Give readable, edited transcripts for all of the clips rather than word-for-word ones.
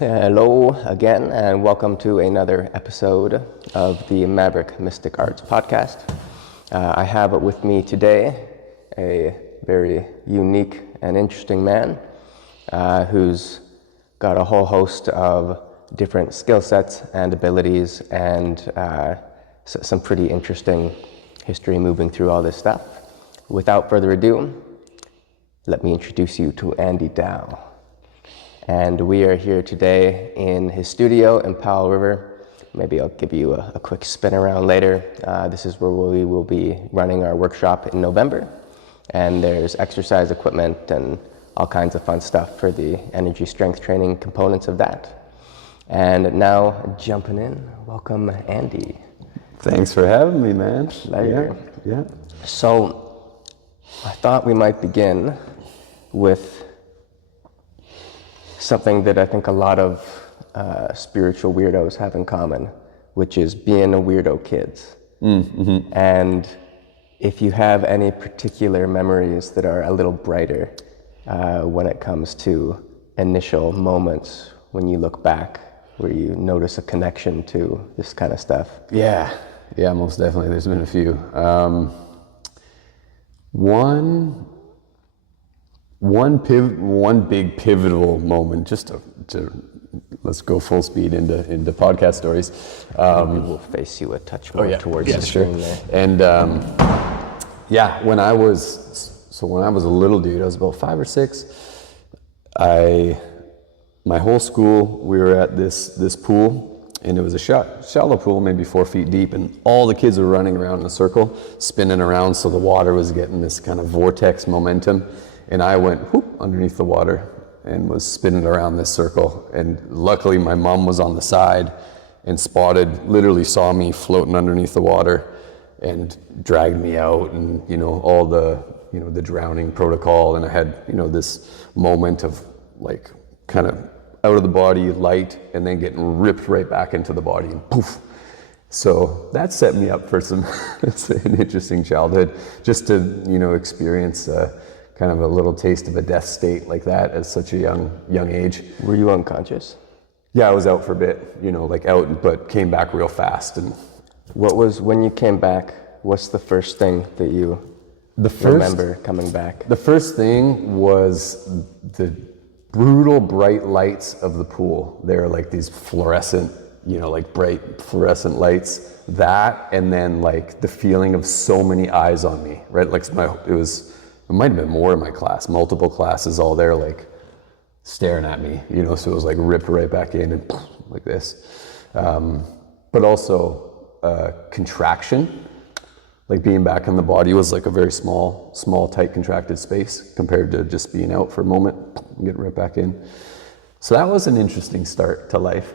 Hello again, and welcome to another episode of the Maverick Mystic Arts podcast. I have with me today a very unique and interesting man who's got a whole host of different skill sets and abilities and some pretty interesting history moving through all this stuff. Without further ado, let me introduce you to Andy Dow. And we are here today in his studio in Powell River. Maybe I'll give you a quick spin around later. This is where we will be running our workshop in November. And there's exercise equipment and all kinds of fun stuff for the energy strength training components of that. And now jumping in, welcome Andy. Thanks for having me, man. Pleasure. Yeah. So I thought we might begin with something that I think a lot of spiritual weirdos have in common, which is being a weirdo kids. Mm-hmm. And if you have any particular memories that are a little brighter when it comes to initial moments when you look back, where you notice a connection to this kind of stuff. Yeah, most definitely. There's been a few. One big pivotal moment, just to let's go full speed into podcast stories. We'll face you a touch more towards the screen there. And when I was a little dude, I was about 5 or 6. My whole school, we were at this pool, and it was a shallow pool, maybe 4 feet deep, and all the kids were running around in a circle, spinning around, so the water was getting this kind of vortex momentum. And I went whoop underneath the water and was spinning around this circle. And luckily my mom was on the side and literally saw me floating underneath the water and dragged me out, and all the the drowning protocol. And I had this moment of like kind of out of the body light and then getting ripped right back into the body and poof. So that set me up for an interesting childhood, just to experience kind of a little taste of a death state like that at such a young age. Were you unconscious? Yeah, I was out for a bit, but came back real fast. And when you came back, what's the first thing that you remember coming back? The first thing was the brutal bright lights of the pool. They're like these fluorescent, bright fluorescent lights. That, and then like the feeling of so many eyes on me, right? Like it might have been more in my class, multiple classes all there, like staring at me, so it was like ripped right back in and like this. But also contraction, like being back in the body was like a very small, tight contracted space compared to just being out for a moment and getting right back in. So that was an interesting start to life.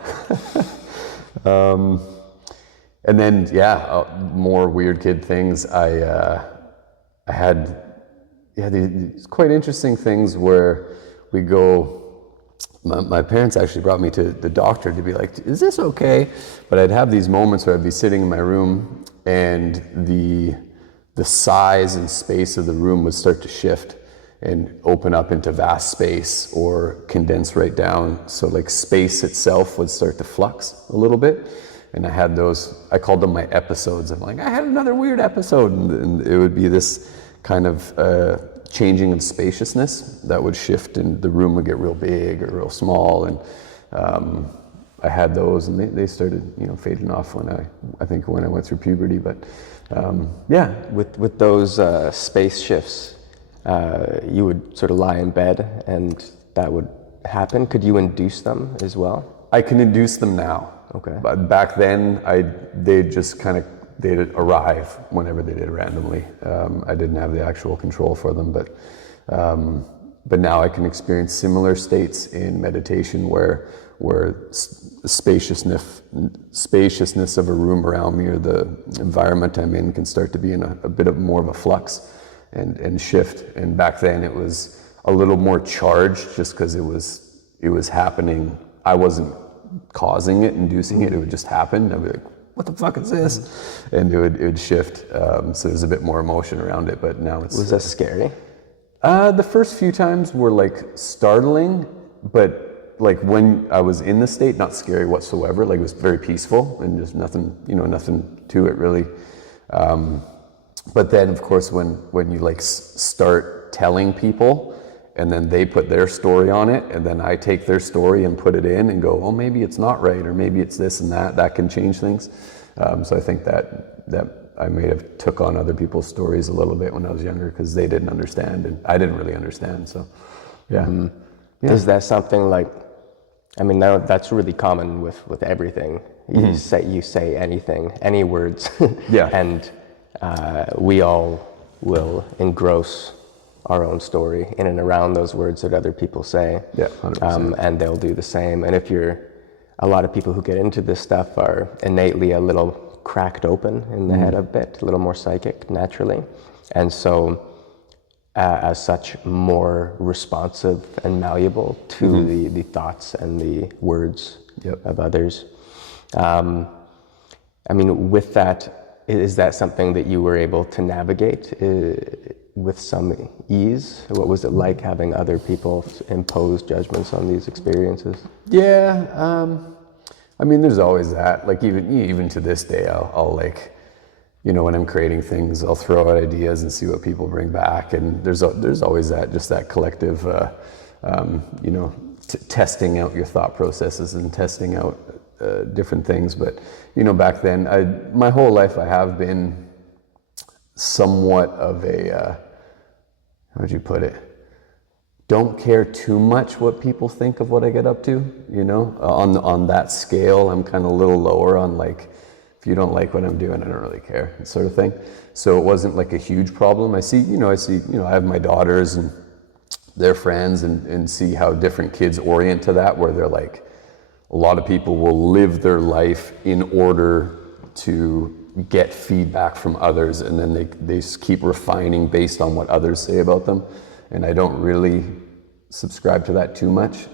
And then, more weird kid things. I had these quite interesting things where we go, my parents actually brought me to the doctor to be like, is this okay? But I'd have these moments where I'd be sitting in my room and the size and space of the room would start to shift and open up into vast space or condense right down. So like space itself would start to flux a little bit. And I had I called them my episodes. I'm like, I had another weird episode. And it would be this kind of changing of spaciousness that would shift, and the room would get real big or real small. And I had those, and they started fading off when I went through puberty. But with those space shifts, you would sort of lie in bed and that would happen. Could you induce them as well? I can induce them now. Okay. But back then they'd arrive whenever they did randomly. I didn't have the actual control for them, but now I can experience similar states in meditation where the spaciousness of a room around me or the environment I'm in can start to be in a bit of more of a flux and shift. And back then it was a little more charged just because it was happening. I wasn't causing it, inducing it, it would just happen. I'd be like, what the fuck is this? And it would shift. So there's a bit more emotion around it, but now it's... Was that scary? The first few times were like startling, but like when I was in the state, not scary whatsoever. Like it was very peaceful and just nothing, nothing to it really. But then of course when you like start telling people and then they put their story on it and then I take their story and put it in and go, oh, maybe it's not right, or maybe it's this and that can change things. So I think that I may have took on other people's stories a little bit when I was younger because they didn't understand and I didn't really understand. So yeah. Is that something like, I mean, that's really common with everything. You say anything, any words, and we all will engross our own story in and around those words that other people say. Yeah, 100%. And they'll do the same. And if a lot of people who get into this stuff are innately a little cracked open in the head a bit, a little more psychic naturally. And so as such, more responsive and malleable to the thoughts and the words of others. I mean, with that, is that something that you were able to navigate with some ease? What was it like having other people impose judgments on these experiences? Yeah, I mean, there's always that. Like even to this day, I'll like, when I'm creating things, I'll throw out ideas and see what people bring back. And there's always that collective, testing out your thought processes and testing out different things. But back then, my whole life I have been somewhat of a, how would you put it? Don't care too much what people think of what I get up to, on that scale. I'm kind of a little lower on like, if you don't like what I'm doing, I don't really care, sort of thing. So it wasn't like a huge problem. I have my daughters and their friends and see how different kids orient to that, where they're like, a lot of people will live their life in order to get feedback from others, and then they just keep refining based on what others say about them. And I don't really subscribe to that too much.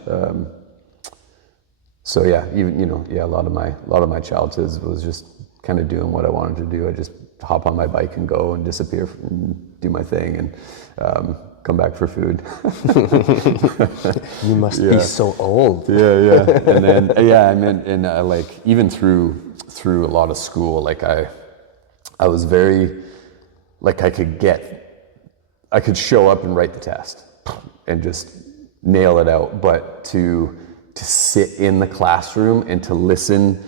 So yeah, a lot of my childhood was just kind of doing what I wanted to do. I just hop on my bike and go and disappear and do my thing and come back for food. You must be so old. Yeah. And then like even through a lot of school, like I was very, like I could show up and write the test and just nail it out, but to sit in the classroom and to listen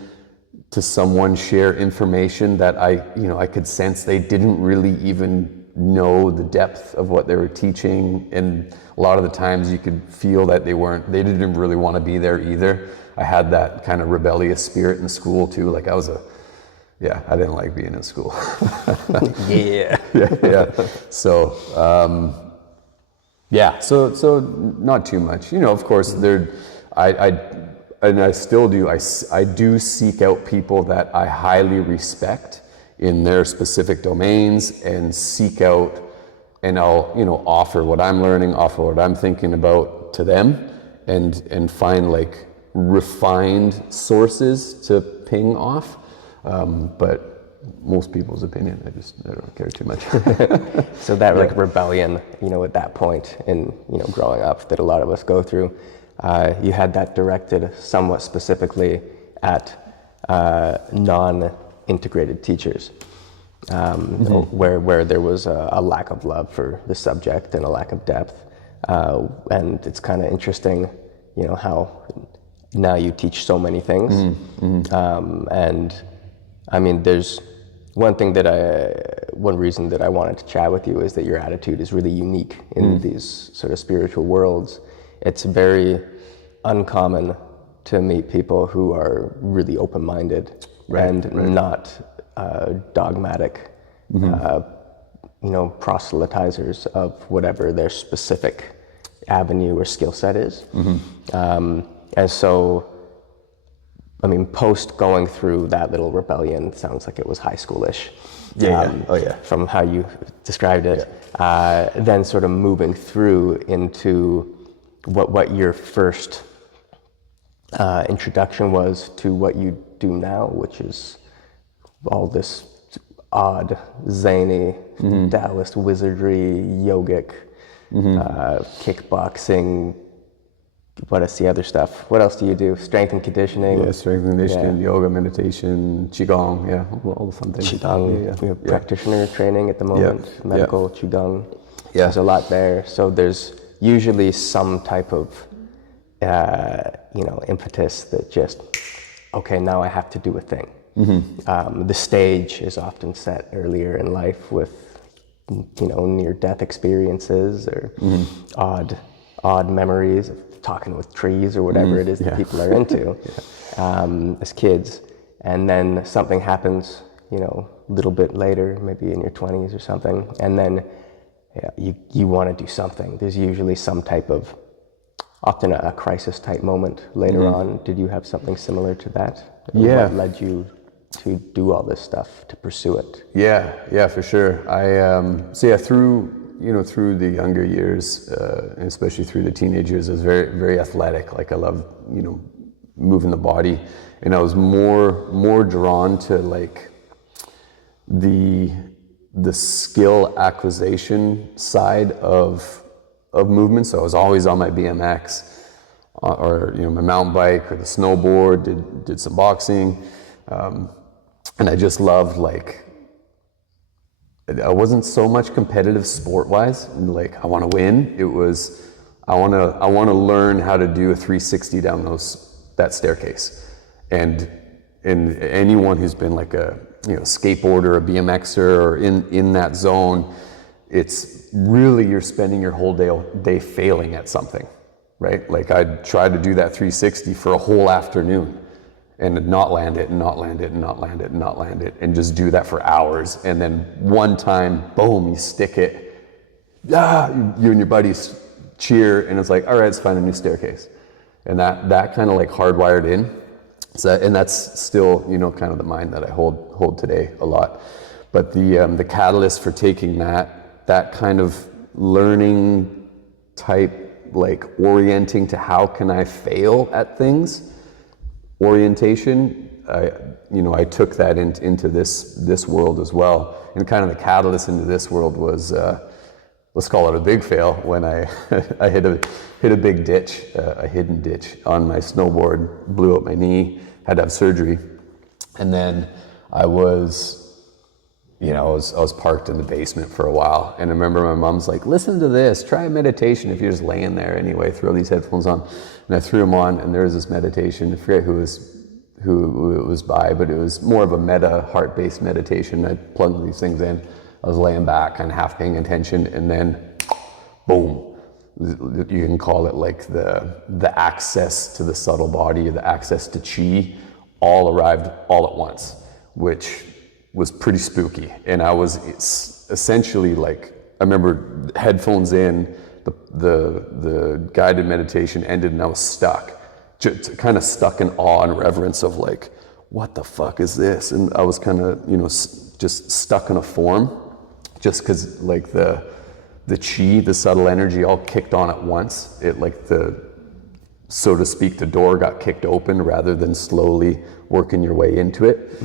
to someone share information that I could sense they didn't really even know the depth of what they were teaching, and a lot of the times you could feel that they didn't really want to be there either. I had that kind of rebellious spirit in school too. Like I didn't like being in school. Yeah. So, so not too much. Of course, I still do. I do seek out people that I highly respect in their specific domains and seek out, and I'll offer what I'm learning, offer what I'm thinking about to them, and find like refined sources to ping off. But most people's opinion, I don't care too much. So that like rebellion, at that point in growing up that a lot of us go through, you had that directed somewhat specifically at non-integrated teachers, where there was a lack of love for the subject and a lack of depth, and it's kind of interesting, how now you teach so many things, and I mean, there's one reason that I wanted to chat with you is that your attitude is really unique in these sort of spiritual worlds. It's very uncommon to meet people who are really open-minded and not dogmatic, proselytizers of whatever their specific avenue or skill set is. And so, I mean, post going through that little rebellion, sounds like it was high schoolish. From how you described it. Then sort of moving through into what your first introduction was to what you do now, which is all this odd, zany, Taoist wizardry, yogic, kickboxing, what is the other stuff? What else do you do? Strength and conditioning? Yeah, strength and conditioning, yoga, meditation, Qigong, all the fun things. Qigong, we have practitioner training at the moment, medical Qigong. Yeah. There's a lot there. So there's usually some type of, impetus that just, okay, now I have to do a thing. The stage is often set earlier in life with, near-death experiences or odd memories of talking with trees or whatever it is that people are into as kids. And then something happens, a little bit later, maybe in your 20s or something, and then you want to do something. There's usually some type of, often a crisis type moment later on. Did you have something similar to that? Yeah. What led you to do all this stuff, to pursue it? Yeah, for sure. Through the younger years, and especially through the teenage years, I was very, very athletic. Like I loved, moving the body, and I was more drawn to like the skill acquisition side of movement. So I was always on my BMX, or my mountain bike or the snowboard. Did some boxing, and I just loved I wasn't so much competitive sport-wise. Like I want to win. It was I want to learn how to do a 360 down that staircase. And anyone who's been like a skateboarder, a BMXer, or in that zone, it's really you're spending your whole day failing at something, right? Like I'd try to do that 360 for a whole afternoon and not land it, and not land it, and not land it, and not land it, and just do that for hours. And then one time, boom, you stick it. You and your buddies cheer, and it's like, all right, let's find a new staircase. And that kind of like hardwired in. So, and that's still, kind of the mind that I hold today a lot. But the catalyst for taking that kind of learning type, like orienting to how can I fail at things, orientation, I took that into this world as well. And kind of the catalyst into this world was, let's call it a big fail, when I hit a big ditch, a hidden ditch on my snowboard, blew out my knee, had to have surgery. And then I was parked in the basement for a while, and I remember my mom's like, listen to this, try meditation if you're just laying there anyway, throw these headphones on. And I threw them on, and there was this meditation. I forget who it was by, but it was more of a meta heart-based meditation. I plugged these things in. I was laying back, kind of half paying attention, and then boom, you can call it like the access to the subtle body, the access to chi, all arrived all at once, which was pretty spooky. And I was essentially like, I remember headphones in, the guided meditation ended, and I was stuck, just kind of stuck in awe and reverence of like, what the fuck is this? And I was kind of, just stuck in a form, just because like the chi, the subtle energy all kicked on at once. It like so to speak, the door got kicked open rather than slowly working your way into it.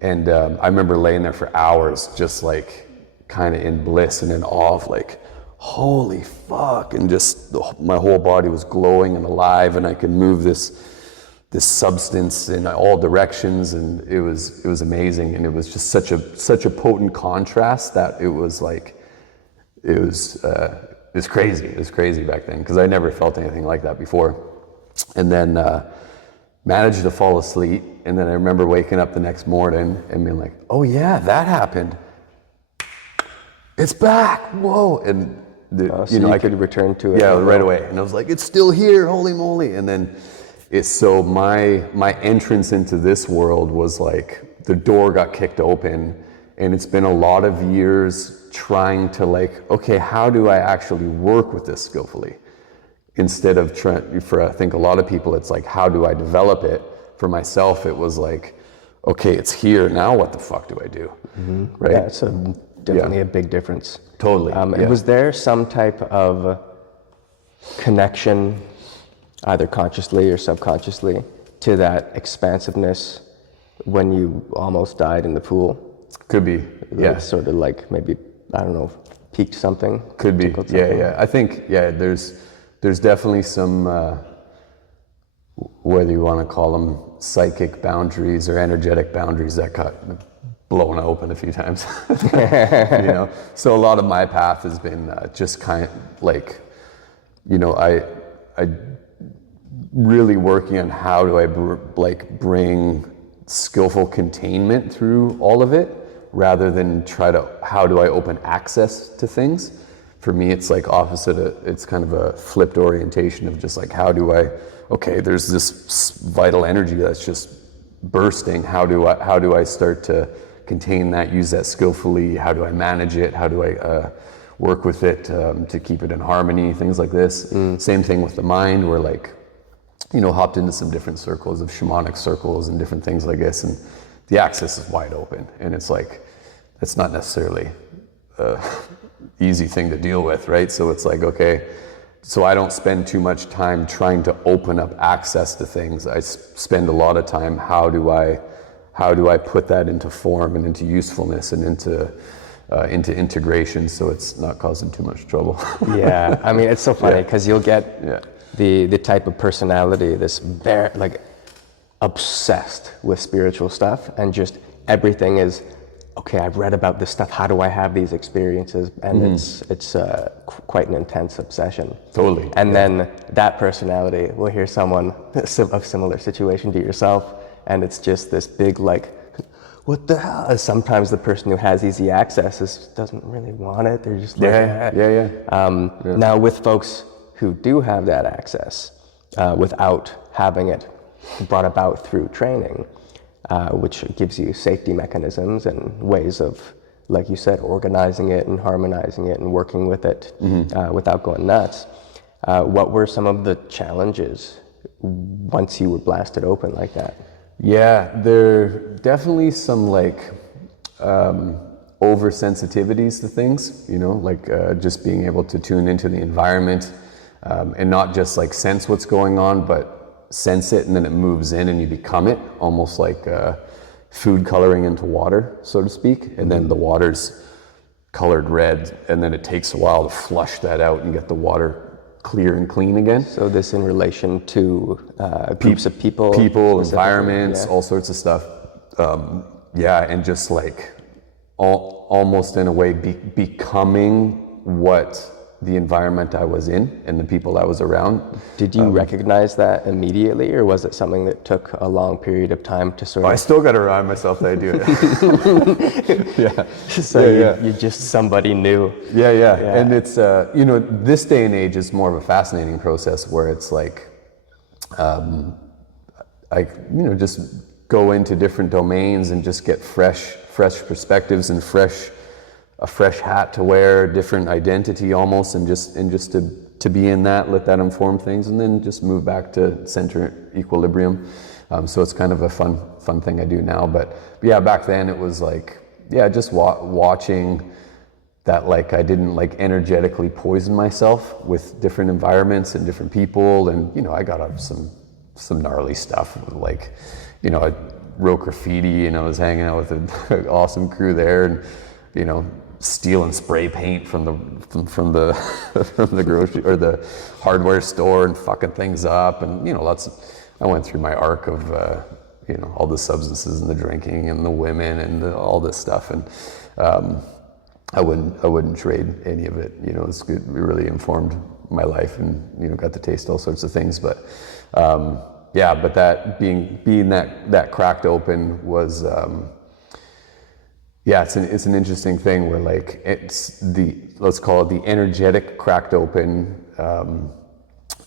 And I remember laying there for hours, just like kind of in bliss and in awe of like, holy fuck, and just my whole body was glowing and alive, and I could move this substance in all directions, and it was amazing. And it was just such a potent contrast that it was like, it was crazy. It was crazy back then, because I never felt anything like that before. And then managed to fall asleep, and then I remember waking up the next morning and being like, oh yeah, that happened. It's back, whoa. And I could return to it. Yeah, right away. And I was like, it's still here, holy moly. And then so my entrance into this world was like, the door got kicked open, and it's been a lot of years trying to like, okay, how do I actually work with this skillfully? Instead of for I think a lot of people, it's like, how do I develop it? For myself, it was like, okay, it's here, now what the fuck do I do? Right? Yeah, it's definitely a big difference. Totally. Was there some type of connection, either consciously or subconsciously, to that expansiveness when you almost died in the pool? Could be, yeah. Sort of like maybe, I don't know, peaked something? Could be, yeah. I think, there's definitely some whether you want to call them psychic boundaries or energetic boundaries that got blown open a few times. So a lot of my path has been just kind of like, I really working on how do I bring skillful containment through all of it, rather than how do I open access to things. For me, it's like opposite. It's kind of a flipped orientation of just like, there's this vital energy that's just bursting. How do I start to contain that, use that skillfully? How do I manage it? How do I work with it to keep it in harmony? Things like this. Same thing with the mind. We're like, hopped into some different circles of shamanic circles and different things like this, and the access is wide open. And it's like, it's not necessarily easy thing to deal with, right? So it's like, okay, so I don't spend too much time trying to open up access to things. I spend a lot of time, how do I put that into form and into usefulness and into integration, so it's not causing too much trouble. Yeah, I mean, it's so funny because you'll get the type of personality, this very like obsessed with spiritual stuff, and just everything is, okay, I've read about this stuff, how do I have these experiences? And it's quite an intense obsession. Totally. And then that personality will hear someone of similar situation to yourself, and it's just this big like, what the hell? Sometimes the person who has easy access doesn't really want it. They're just like, Now with folks who do have that access without having it brought about through training, which gives you safety mechanisms and ways of, like you said, organizing it and harmonizing it and working with it without going nuts. What were some of the challenges once you were blasted open like that? Yeah, there are definitely some like oversensitivities to things, like just being able to tune into the environment and not just like sense what's going on, but sense it and then it moves in and you become it, almost like food coloring into water, so to speak. And then the water's colored red, and then it takes a while to flush that out and get the water clear and clean again. So this in relation to groups of people, environments, all sorts of stuff. And just like almost in a way becoming what the environment I was in and the people I was around. Did you recognize that immediately, or was it something that took a long period of time to sort of... I still got to remind myself that I do it. You're just somebody new. Yeah. And it's, this day and age is more of a fascinating process where it's like, just go into different domains and just get fresh perspectives and a fresh hat to wear, different identity almost, and just to be in that, let that inform things, and then just move back to center equilibrium. So it's kind of a fun thing I do now. But yeah, back then it was like, just watching that, like I didn't like energetically poison myself with different environments and different people, and I got up some gnarly stuff, like I wrote graffiti and I was hanging out with an awesome crew there, and stealing spray paint from the grocery or the hardware store and fucking things up, and I went through my arc of all the substances and the drinking and the women and all this stuff, and I wouldn't trade any of it. It's good. It really informed my life, and got to taste all sorts of things. But but that being that cracked open was. It's an interesting thing where like it's let's call it the energetic cracked open.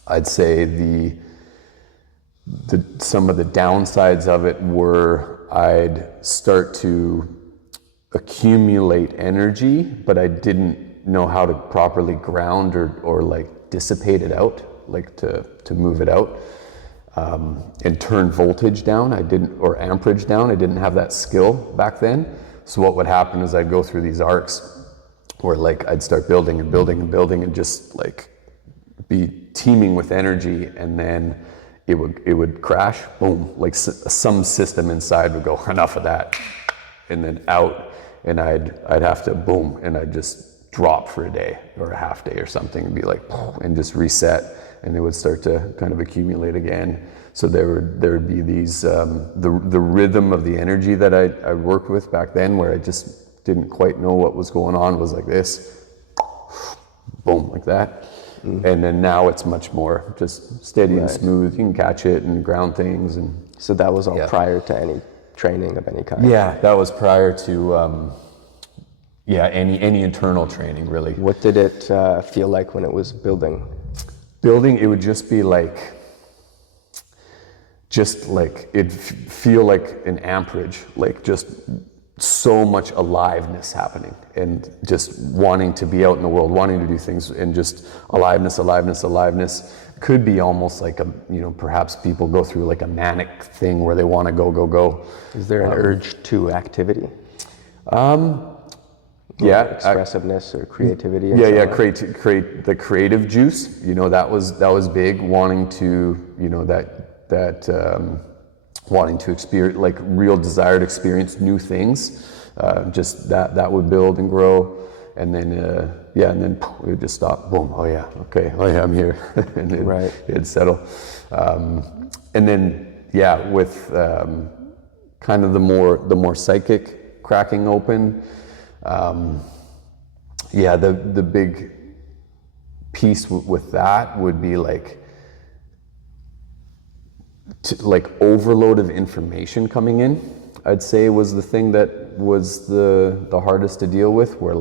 I'd say some of the downsides of it were I'd start to accumulate energy, but I didn't know how to properly ground or like dissipate it out, like to move it out. And turn voltage down, or amperage down. I didn't have that skill back then. So what would happen is I'd go through these arcs where like I'd start building and building and building and just like be teeming with energy, and then it would crash, boom, like some system inside would go, enough of that, and then out, and I'd have to boom, and I'd just drop for a day or a half day or something and be like, and just reset and they would start to kind of accumulate again. So there would be these, the rhythm of the energy that I worked with back then, where I just didn't quite know what was going on, was like this, boom, like that. And then now it's much more just steady and smooth. You can catch it and ground things. And so that was all prior to any training of any kind? Yeah, that was prior to, any internal training, really. What did it feel like when it was building? Building, it would just be like, it'd feel like an amperage, like just so much aliveness happening, and just wanting to be out in the world, wanting to do things, and just aliveness. Could be almost like perhaps people go through like a manic thing where they want to go. Is there an urge to activity? Expressiveness or creativity? Create the creative juice. That was big. Wanting to, wanting to experience, like real desire to experience new things. Just that would build and grow, and then and then it would just stop. Boom. Oh yeah. Okay. Oh yeah. I'm here. And then it'd settle. And then with kind of the more psychic cracking open. The big piece with that would be like overload of information coming in. I'd say was the thing that was the hardest to deal with, where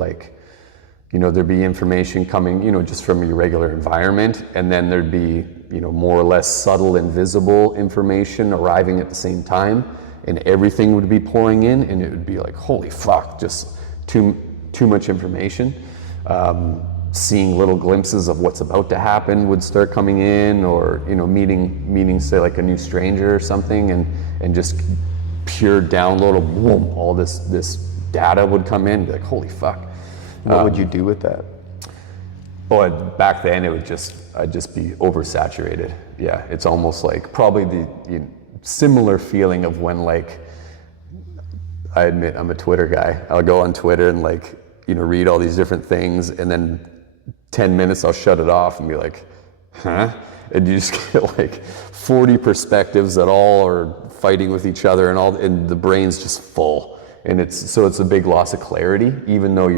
there'd be information coming, just from your regular environment, and then there'd be, more or less subtle, invisible information arriving at the same time, and everything would be pouring in, and it would be like, holy fuck, just too much information. Seeing little glimpses of what's about to happen would start coming in, or meeting say like a new stranger or something, and just pure download of boom, all this data would come in, be like, holy fuck. What would you do with that? Back then I'd just be oversaturated. Yeah, it's almost like probably the similar feeling of when, like, I admit I'm a Twitter guy. I'll go on Twitter and read all these different things, and then 10 minutes I'll shut it off and be like, huh? And you just get like 40 perspectives that all are fighting with each other, and the brain's just full. And it's a big loss of clarity, even though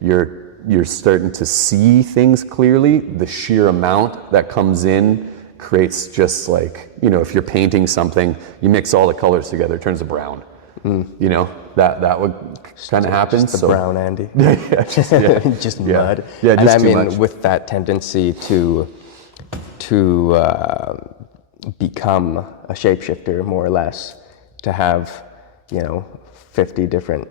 you're starting to see things clearly. The sheer amount that comes in creates just like, if you're painting something, you mix all the colors together, it turns to brown. That would kind of happen. Just the brown Andy. Just mud. Yeah, just and too much. With that tendency to become a shapeshifter, more or less, to have 50 different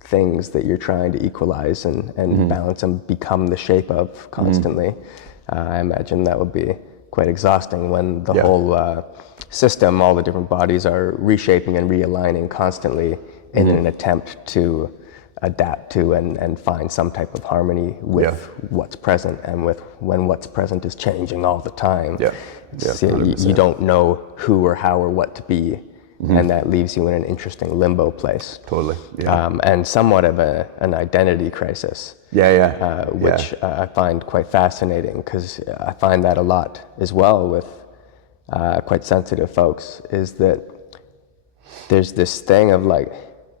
things that you're trying to equalize and balance and become the shape of constantly. I imagine that would be quite exhausting when the whole system, all the different bodies are reshaping and realigning constantly in an attempt to adapt to and find some type of harmony with what's present, and with when what's present is changing all the time. You don't know who or how or what to be, and that leaves you in an interesting limbo place. Totally. And somewhat of an identity crisis. Which I find quite fascinating, because I find that a lot as well with quite sensitive folks, is that there's this thing of like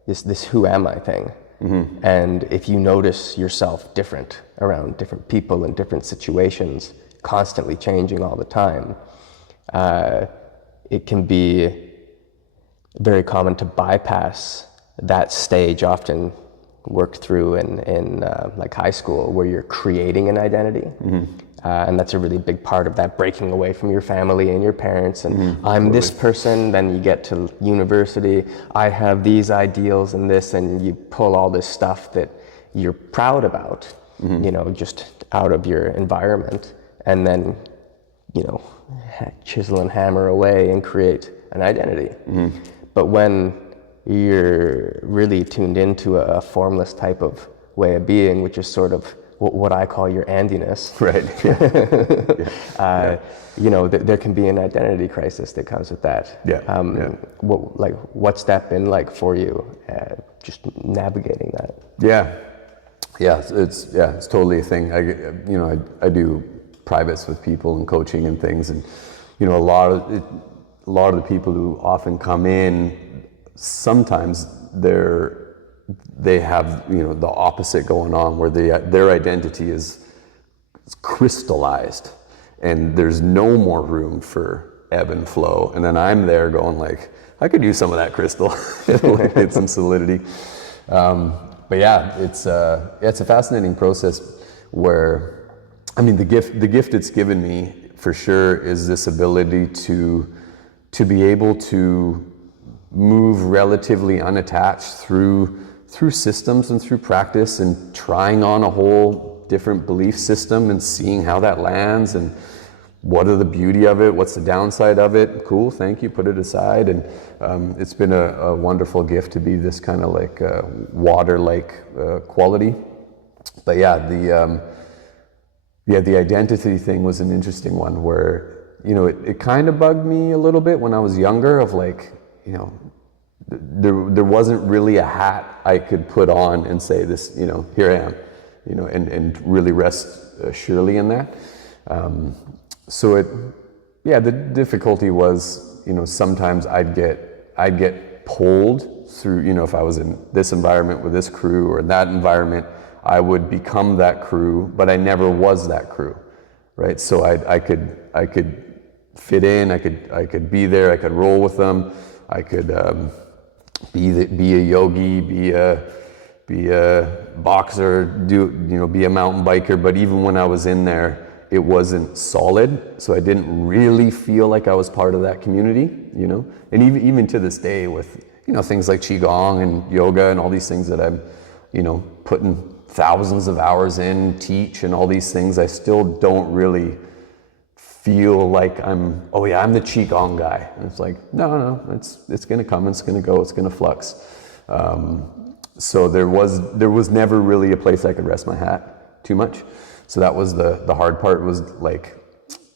this who am I thing. And if you notice yourself different around different people in different situations, constantly changing all the time, it can be very common to bypass that stage, often worked through in like high school, where you're creating an identity. And that's a really big part of that, breaking away from your family and your parents, and I'm this person. Then you get to university, I have these ideals and this, and you pull all this stuff that you're proud about, just out of your environment, and then chisel and hammer away and create an identity. But when you're really tuned into a formless type of way of being, which is sort of what I call your Andiness. Right. There can be an identity crisis that comes with that. What's that been like for you, just navigating that? It's totally a thing. I do privates with people and coaching and things, and you know, a lot of the people who often come in, sometimes they have, you know, the opposite going on, where their identity is crystallized and there's no more room for ebb and flow. And then I'm there going like, I could use some of that crystal. It'll get some solidity. But yeah, it's a fascinating process where, I mean, the gift it's given me for sure is this ability to be able to move relatively unattached through systems and through practice, and trying on a whole different belief system and seeing how that lands, and what are the beauty of it, what's the downside of it. Cool, thank you, put it aside. And it's been a wonderful gift to be this kind of like water-like quality. But yeah, the identity thing was an interesting one, where, you know, it kind of bugged me a little bit when I was younger, of like, you know, there wasn't really a hat I could put on and say this, you know, here I am, you know, and really rest surely in that. So the difficulty was, you know, sometimes I'd get pulled through, you know, if I was in this environment with this crew or in that environment, I would become that crew, but I never was that crew, right? So I could fit in, I could be there, I could roll with them, I could be a yogi, be a boxer, be a mountain biker. But even when I was in there, it wasn't solid, so I didn't really feel like I was part of that community, you know. And even to this day, with, you know, things like qigong and yoga and all these things that I'm, you know, putting thousands of hours in, teach and all these things, I still don't really feel like I'm the qigong guy. And it's like, no, it's gonna come, it's gonna go, it's gonna flux. So there was never really a place I could rest my hat too much. So that was the hard part, was like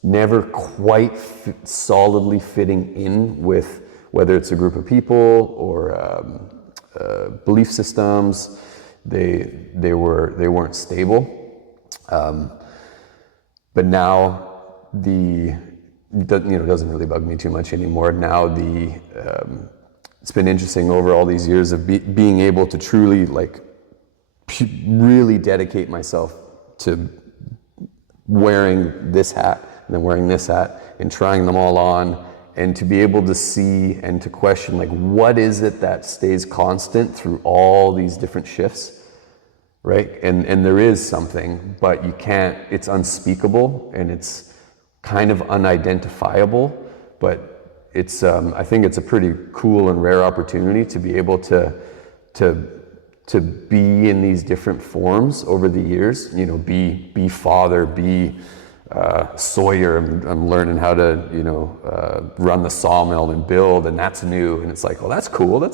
never quite solidly fitting in with, whether it's a group of people or belief systems. They weren't stable. But now it doesn't really bug me too much anymore. Now it's been interesting over all these years of being able to truly like really dedicate myself to wearing this hat and then wearing this hat and trying them all on, and to be able to see and to question, like, what is it that stays constant through all these different shifts, right? And there is something, but you can't, it's unspeakable and it's kind of unidentifiable, but it's, I think it's a pretty cool and rare opportunity to be able to be in these different forms over the years, you know, be father, be sawyer. I'm learning how to, you know, run the sawmill and build, and that's new, and it's like, well, that's cool,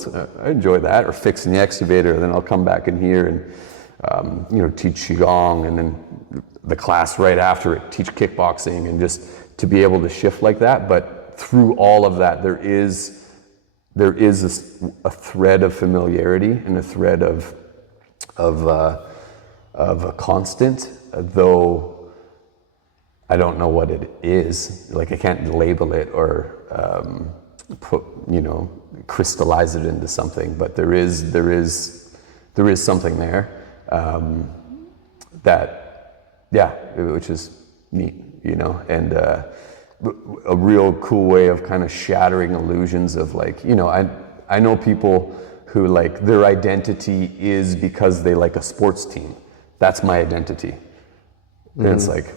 I enjoy that. Or fixing the excavator, then I'll come back in here and you know, teach qigong, and then the class right after it, teach kickboxing, and just to be able to shift like that. But through all of that, there is a thread of familiarity and a thread of a constant, though I don't know what it is. Like, I can't label it or crystallize it into something. But there is something there which is neat, you know, and a real cool way of kind of shattering illusions of, like, you know, I know people who, like, their identity is because they like a sports team. That's my identity. Mm-hmm. And it's like,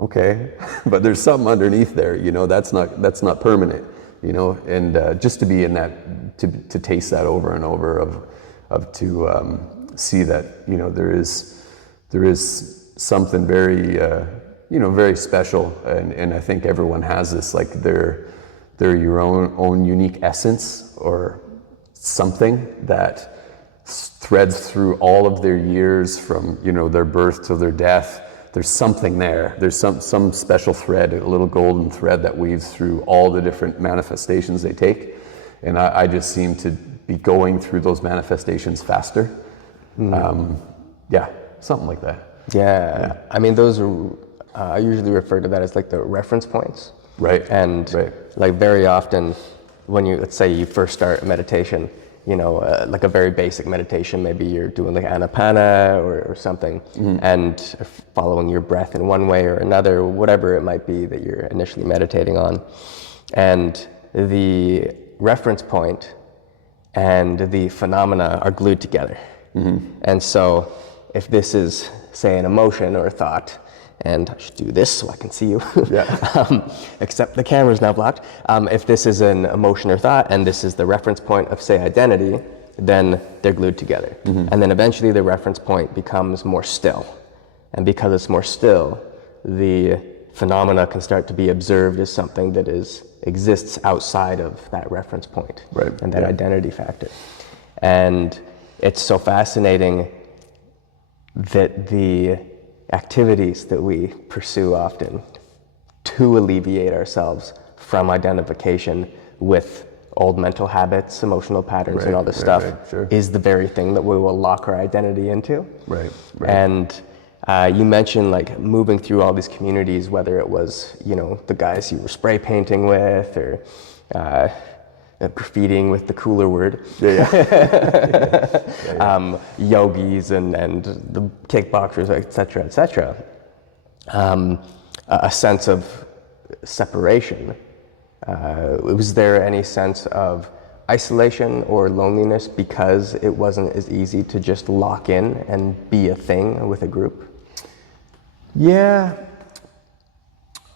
okay, but there's something underneath there, you know, that's not permanent, you know, and just to be in that, to taste that over and over, to see that, you know, there is something very, very special, and I think everyone has this, like, they're your own unique essence, or something that threads through all of their years, from, you know, their birth to their death. There's something there. There's some special thread, a little golden thread that weaves through all the different manifestations they take, and I just seem to be going through those manifestations faster. Something like that. Yeah. I mean, those are, I usually refer to that as like the reference points. Right. And like very often when you, let's say you first start meditation, you know, like a very basic meditation, maybe you're doing like anapana or something, and following your breath in one way or another, whatever it might be that you're initially meditating on. And the reference point and the phenomena are glued together. And so if this is, say, an emotion or a thought, and I should do this so I can see you, except the camera's now blocked. If this is an emotion or thought, and this is the reference point of, say, identity, then they're glued together. And then eventually the reference point becomes more still. And because it's more still, the phenomena can start to be observed as something that exists outside of that reference point and that identity factor. And it's so fascinating that the activities that we pursue often to alleviate ourselves from identification with old mental habits, emotional patterns, and all this stuff is the very thing that we will lock our identity into. And you mentioned like moving through all these communities, whether it was, you know, the guys you were spray painting with or graffitiing with the cooler word, yogis and the kickboxers, etc., etc. A sense of separation. Was there any sense of isolation or loneliness because it wasn't as easy to just lock in and be a thing with a group? Yeah,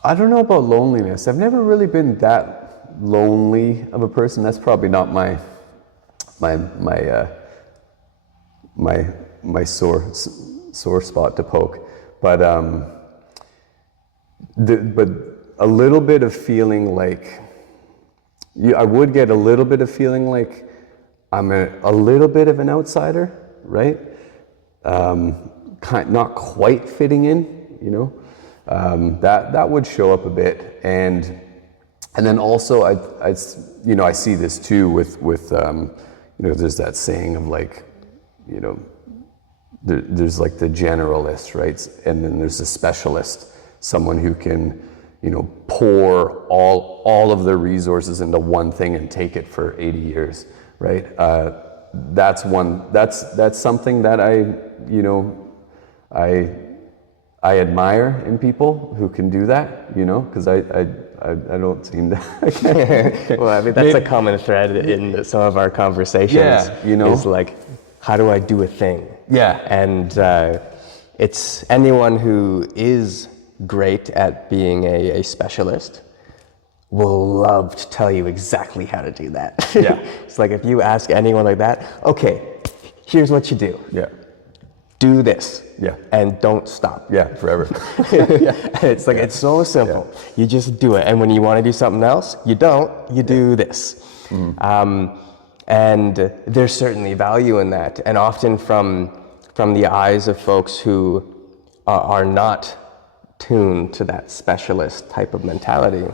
I don't know about loneliness. I've never really been that lonely of a person. That's probably not my sore spot to poke. But but a little bit of feeling like I would get a little bit of feeling like I'm a little bit of an outsider, right? Not quite fitting in, you know. That would show up a bit, and then also I see this too with you know, there's that saying of like, you know, there's like the generalist, right? And then there's a specialist, someone who can, you know, pour all of their resources into one thing and take it for 80 years, right? That's something that I admire in people who can do that, you know, because I don't seem to. Well, I mean, that's a common thread in some of our conversations. Yeah, you know, is like, how do I do a thing? Yeah, and it's anyone who is great at being a specialist will love to tell you exactly how to do that. Yeah, it's like if you ask anyone like that, okay, here's what you do. Yeah. Do this. Yeah. And don't stop. Yeah, forever. It's like, it's so simple. Yeah. You just do it. And when you want to do something else, you don't, you do this. And there's certainly value in that. And often from the eyes of folks who are not tuned to that specialist type of mentality,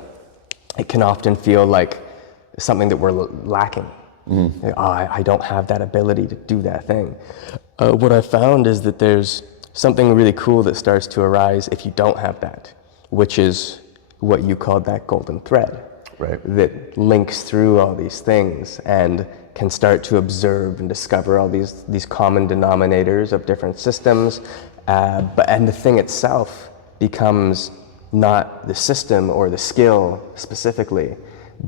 it can often feel like something that we're lacking. Like, I don't have that ability to do that thing. What I found is that there's something really cool that starts to arise if you don't have that, which is what you called that golden thread, right? That links through all these things and can start to observe and discover all these common denominators of different systems, and the thing itself becomes not the system or the skill specifically,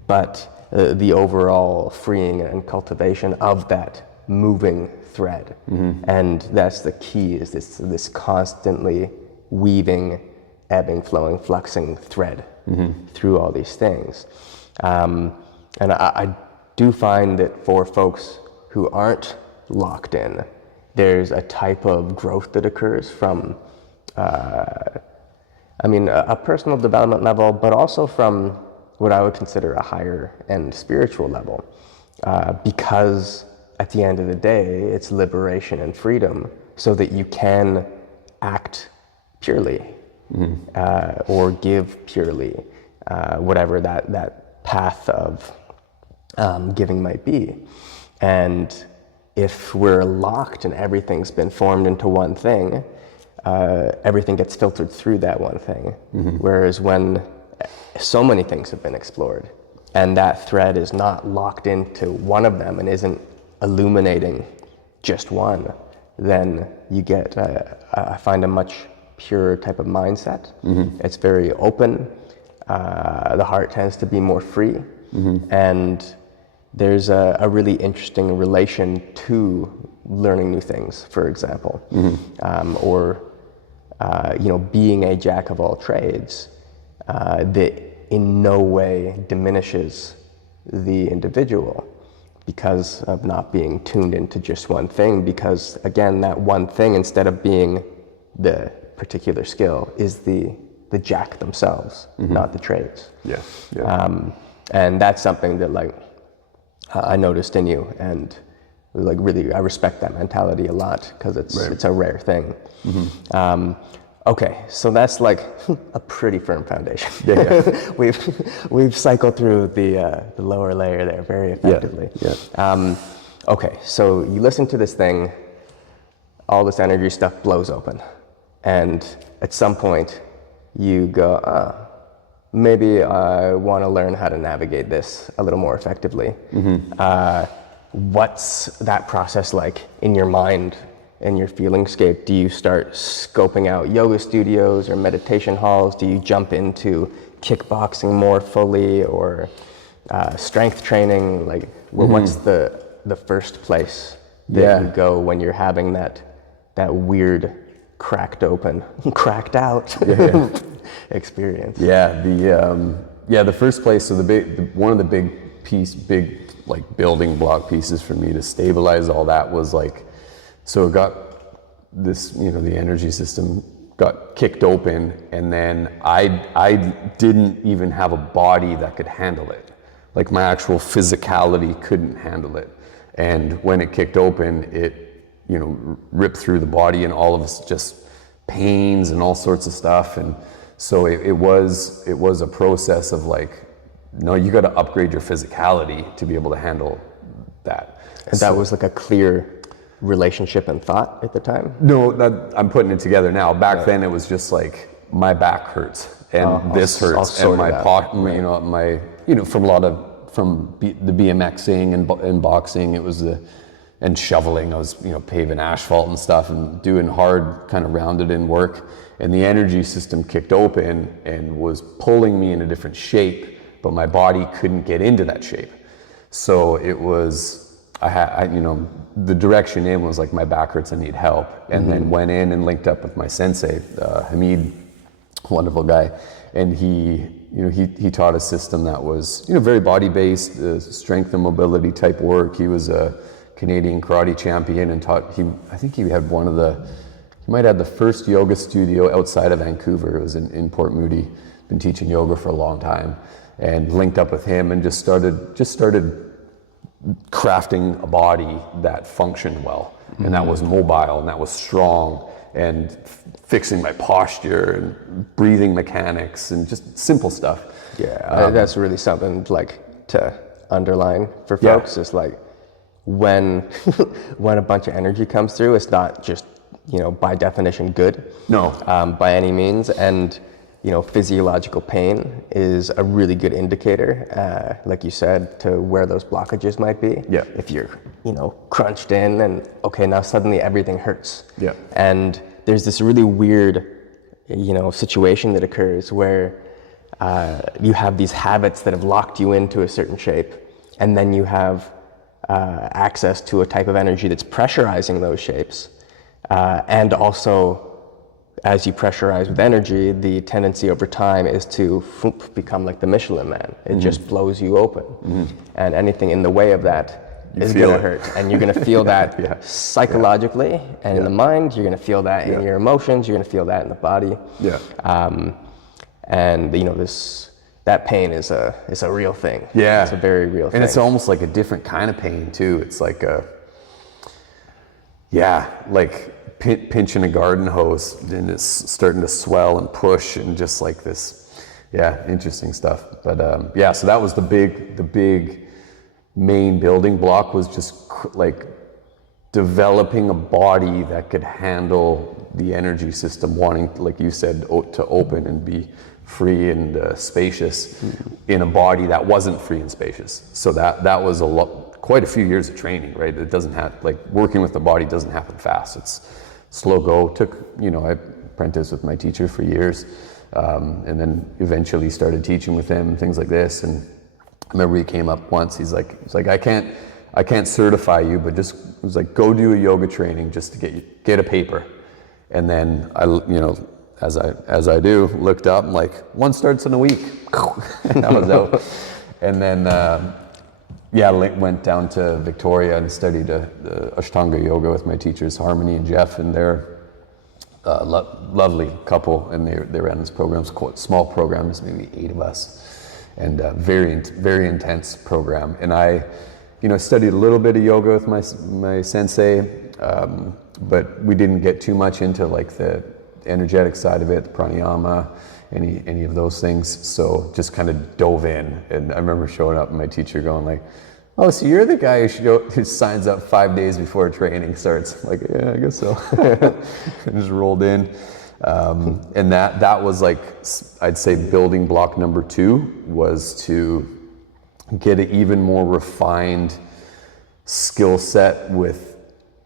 but the overall freeing and cultivation of that moving thread. And that's the key, is this constantly weaving, ebbing, flowing, fluxing thread through all these things. And I do find that for folks who aren't locked in, there's a type of growth that occurs from a personal development level, but also from what I would consider a higher end spiritual level, because at the end of the day, it's liberation and freedom, so that you can act purely or give purely, whatever that path of giving might be. And if we're locked and everything's been formed into one thing, everything gets filtered through that one thing. Whereas when so many things have been explored, and that thread is not locked into one of them and isn't illuminating just one, then you get, I find, a much purer type of mindset. It's very open. The heart tends to be more free. And there's a really interesting relation to learning new things, for example, or being a jack of all trades that in no way diminishes the individual because of not being tuned into just one thing. Because again, that one thing, instead of being the particular skill, is the jack themselves, not the trades. And that's something that I noticed in you, and really I respect that mentality a lot, because it's a rare thing. Okay, so that's a pretty firm foundation. We've cycled through the lower layer there very effectively. Okay, so you listen to this thing, all this energy stuff blows open, and at some point you go, maybe I want to learn how to navigate this a little more effectively. What's that process like in your mind, in your feelingscape? Do you start scoping out yoga studios or meditation halls? Do you jump into kickboxing more fully, or strength training? What's the first place that you go when you're having that weird cracked out experience? The first place, so one of the big building block pieces for me to stabilize all that was so it got this, the energy system got kicked open, and then I didn't even have a body that could handle it. My actual physicality couldn't handle it. And when it kicked open, it, ripped through the body, and all of us just pains and all sorts of stuff. And so it was a process of no, you got to upgrade your physicality to be able to handle that. And that was a clear relationship and thought at the time? No, I'm putting it together now. Back then it was just my back hurts and this hurts, and my pocket, from the BMXing and boxing, it was and shoveling. I was paving asphalt and stuff and doing hard kind of rounded in work, and the energy system kicked open and was pulling me in a different shape, but my body couldn't get into that shape. So it was, the direction in was my back hurts, I need help. And then went in and linked up with my sensei, Hamid, wonderful guy. And he taught a system that was, very body-based, strength and mobility type work. He was a Canadian karate champion and I think he might have the first yoga studio outside of Vancouver. It was in Port Moody. Been teaching yoga for a long time, and linked up with him and just started crafting a body that functioned well, and that was mobile, and that was strong, and fixing my posture and breathing mechanics and just simple stuff. That's really something to underline for folks. Is when when a bunch of energy comes through, it's not just by definition good, by any means. And physiological pain is a really good indicator, like you said, to where those blockages might be. If you're, crunched in and now suddenly everything hurts. And there's this really weird, situation that occurs where you have these habits that have locked you into a certain shape, and then you have access to a type of energy that's pressurizing those shapes, and also, as you pressurize with energy, the tendency over time is to become like the Michelin Man. It just blows you open. And anything in the way of that is going to hurt. And you're going to feel that psychologically, and in the mind, you're going to feel that in your emotions, you're going to feel that in the body. And that pain is a real thing. It's a very real thing. And it's almost like a different kind of pain too. It's like pinching a garden hose, and it's starting to swell and push, and just this, interesting stuff. But so that was the big main building block, was just developing a body that could handle the energy system, wanting, like you said, to open and be free and spacious in a body that wasn't free and spacious. So that was quite a few years of training, right? It doesn't have, like, working with the body doesn't happen fast. It's slow go. I apprenticed with my teacher for years, and then eventually started teaching with him and things like this. And I remember he came up once. He's like, I can't certify you, but just, it was like, go do a yoga training just to get a paper. And then as I do, looked up, and like, one starts in a week. And I was out. And then, went down to Victoria and studied the Ashtanga yoga with my teachers, Harmony and Jeff, and they're lovely couple. And they ran this program, quite small programs, maybe 8 of us, and very, very intense program. And I, studied a little bit of yoga with my sensei, but we didn't get too much into like the energetic side of it, the pranayama, any of those things. So just kind of dove in. And I remember showing up and my teacher going like, "Oh, so you're the guy who signs up 5 days before training starts?" I'm like, yeah, I guess so. And just rolled in. And that was like, I'd say building block number 2 was to get an even more refined skill set with,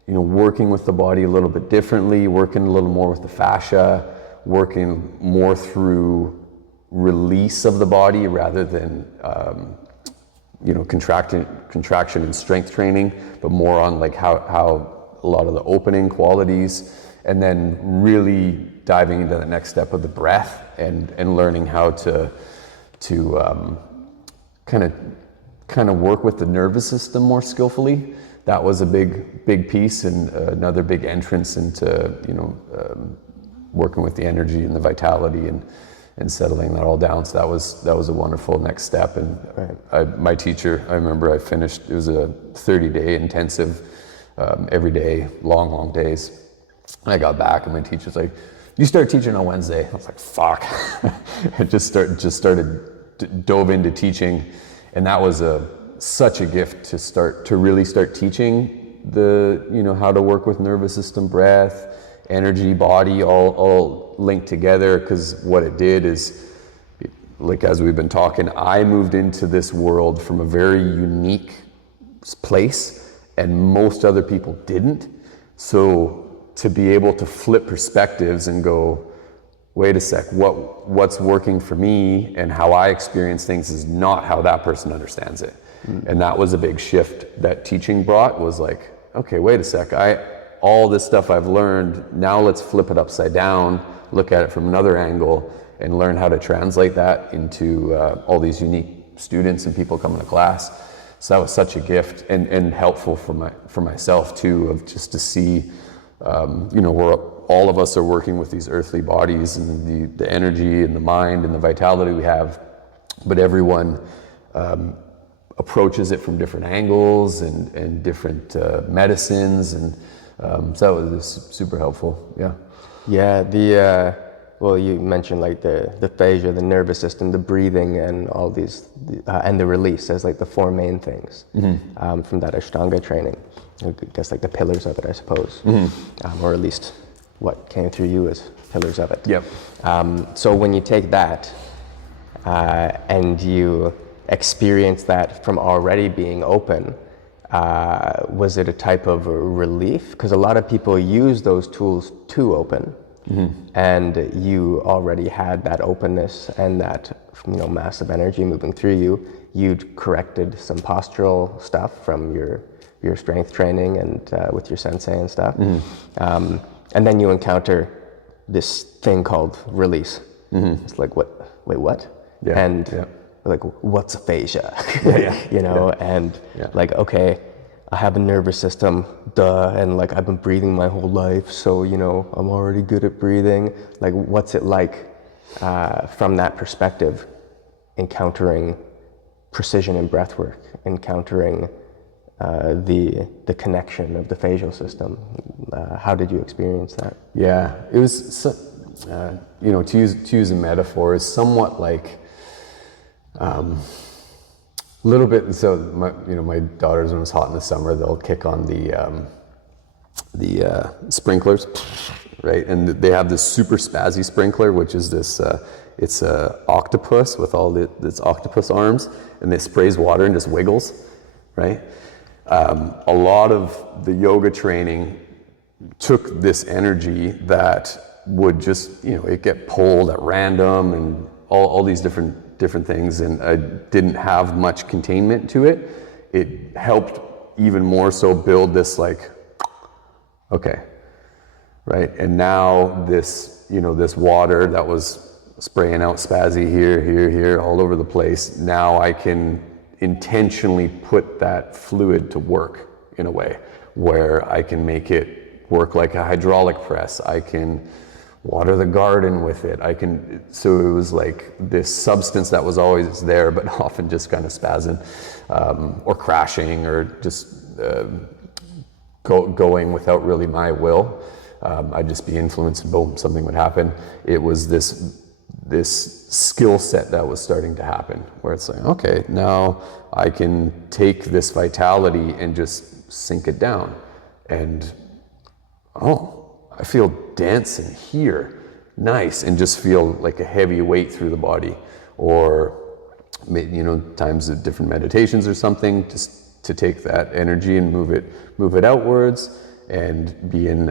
working with the body a little bit differently, working a little more with the fascia, working more through release of the body rather than, contraction and strength training, but more on like how a lot of the opening qualities, and then really diving into the next step of the breath and learning how to kind of work with the nervous system more skillfully. That was a big piece, and another big entrance into working with the energy and the vitality and settling that all down. So that was a wonderful next step. And my teacher, I remember I finished. It was a 30-day intensive, every day, long days. And I got back, and my teacher's like, "You start teaching on Wednesday." I was like, "Fuck!" I just dove into teaching. And that was such a gift to really start teaching how to work with nervous system, breath, energy, body, all linked together. Because what it did is, like, as we've been talking, I moved into this world from a very unique place, and most other people didn't. So to be able to flip perspectives and go, wait a sec, what's working for me and how I experience things is not how that person understands it. And that was a big shift that teaching brought, was like, okay, wait a sec, all this stuff I've learned, now let's flip it upside down, look at it from another angle, and learn how to translate that into all these unique students and people coming to class. So that was such a gift and helpful for myself too, of just to see, we're all of us are working with these earthly bodies and the energy and the mind and the vitality we have, but everyone approaches it from different angles and different medicines, and so that was super helpful. Yeah, well, you mentioned like the fascia, the nervous system, the breathing, and all these, and the release as like the 4 main things from that Ashtanga training. I guess like the pillars of it, I suppose, or at least what came through you as pillars of it. Yep. So when you take that and you experience that from already being open, was it a type of relief? Because a lot of people use those tools to open, and you already had that openness and that massive energy moving through you. You'd corrected some postural stuff from your strength training and with your sensei and stuff. And then you encounter this thing called release. It's like, what? Yeah. And like, what's a fascia? And like, okay, I have a nervous system, and like I've been breathing my whole life, so I'm already good at breathing. Like, what's it like from that perspective, encountering precision in breath work, encountering the connection of the facial system? How did you experience that? Yeah, it was, to use a metaphor, is somewhat like a little bit. So my daughters, when it's hot in the summer, they'll kick on the sprinklers, right? And they have this super spazzy sprinkler, which is this, it's a octopus with all its octopus arms, and it sprays water and just wiggles, right? A lot of the yoga training took this energy that would just, it get pulled at random and all these different things, and I didn't have much containment to it. It helped even more so build this okay, right? And now this, this water that was spraying out spazzy here, all over the place, now I can intentionally put that fluid to work in a way where I can make it work like a hydraulic press. I can water the garden with it. So it was like this substance that was always there, but often just kind of spazzing, or crashing, or just going without really my will. I'd just be influenced, boom, something would happen. It was this skill set that was starting to happen, where it's like, okay, now I can take this vitality and just sink it down, and I feel dense in here, nice, and just feel like a heavy weight through the body. Or times of different meditations or something, just to take that energy and move it outwards, and be in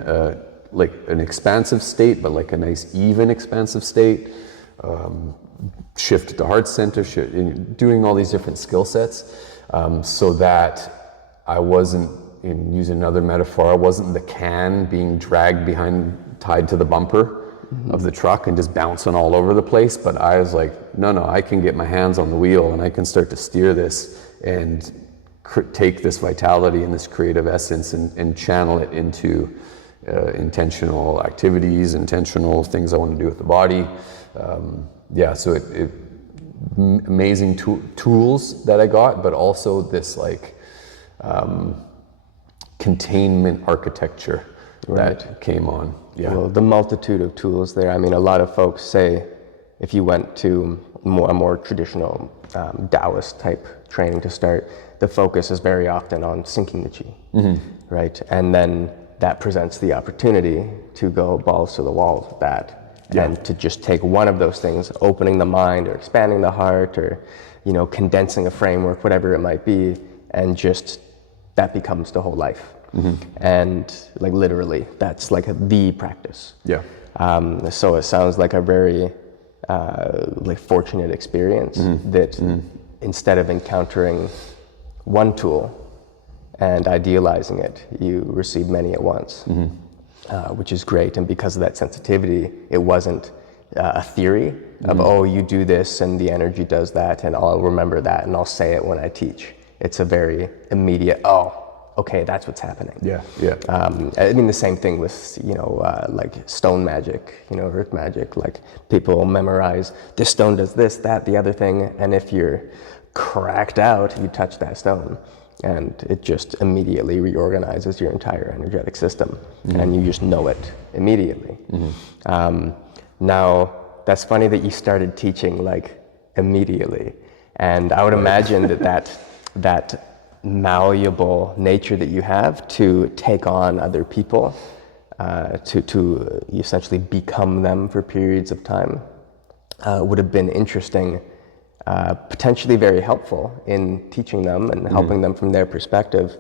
like an expansive state, but like a nice even expansive state. Shift to heart center, doing all these different skill sets, so that I wasn't, in using another metaphor, I wasn't the can being dragged tied to the bumper of the truck and just bouncing all over the place. But I was like, no, I can get my hands on the wheel, and I can start to steer this and take this vitality and this creative essence and channel it into intentional activities, intentional things I want to do with the body. So amazing tools that I got, but also this containment architecture that came on. Yeah. Well, the multitude of tools there. I mean, a lot of folks say if you went to a more traditional Taoist type training to start, the focus is very often on sinking the chi, right? And then that presents the opportunity to go balls to the walls with that, and to just take one of those things, opening the mind or expanding the heart, or condensing a framework, whatever it might be, and just that becomes the whole life. And literally, that's the practice. Yeah. So it sounds like a very fortunate experience that instead of encountering one tool and idealizing it, you receive many at once, which is great. And because of that sensitivity, it wasn't a theory of, you do this and the energy does that, and I'll remember that and I'll say it when I teach. It's a very immediate, okay, that's what's happening. Yeah. I mean, the same thing with, stone magic, earth magic. People memorize, this stone does this, that, the other thing, and if you're cracked out, you touch that stone, and it just immediately reorganizes your entire energetic system, and you just know it immediately. Now, that's funny that you started teaching immediately, and I would imagine that malleable nature that you have to take on other people, to essentially become them for periods of time, would have been interesting, potentially very helpful in teaching them and helping them from their perspective.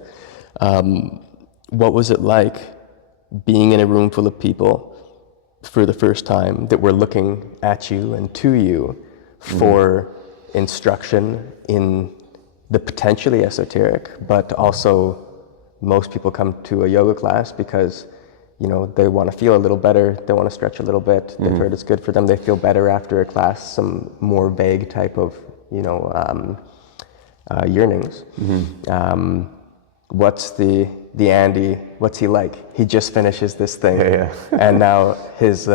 What was it like being in a room full of people for the first time that were looking at you and to you for instruction in the potentially esoteric, but also most people come to a yoga class because they want to feel a little better, they want to stretch a little bit, they've heard it's good for them, they feel better after a class, some more vague type of yearnings. What's the Andy, what's he like? He just finishes this thing. And now his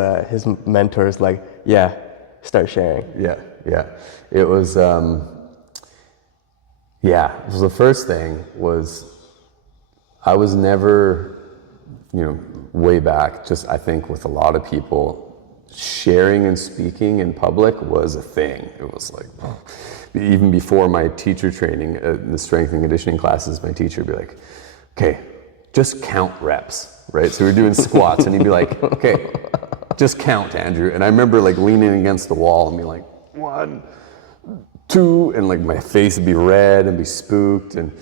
mentor is like, start sharing. It was the first thing was, I was never, way back, just I think with a lot of people, sharing and speaking in public was a thing. It was even before my teacher training, the strength and conditioning classes, my teacher would be like, okay, just count reps. right? So we were doing squats, and he'd be like, okay, just count, Andrew. And I remember like leaning against the wall and being like, 1, 2, and like my face would be red and be spooked, and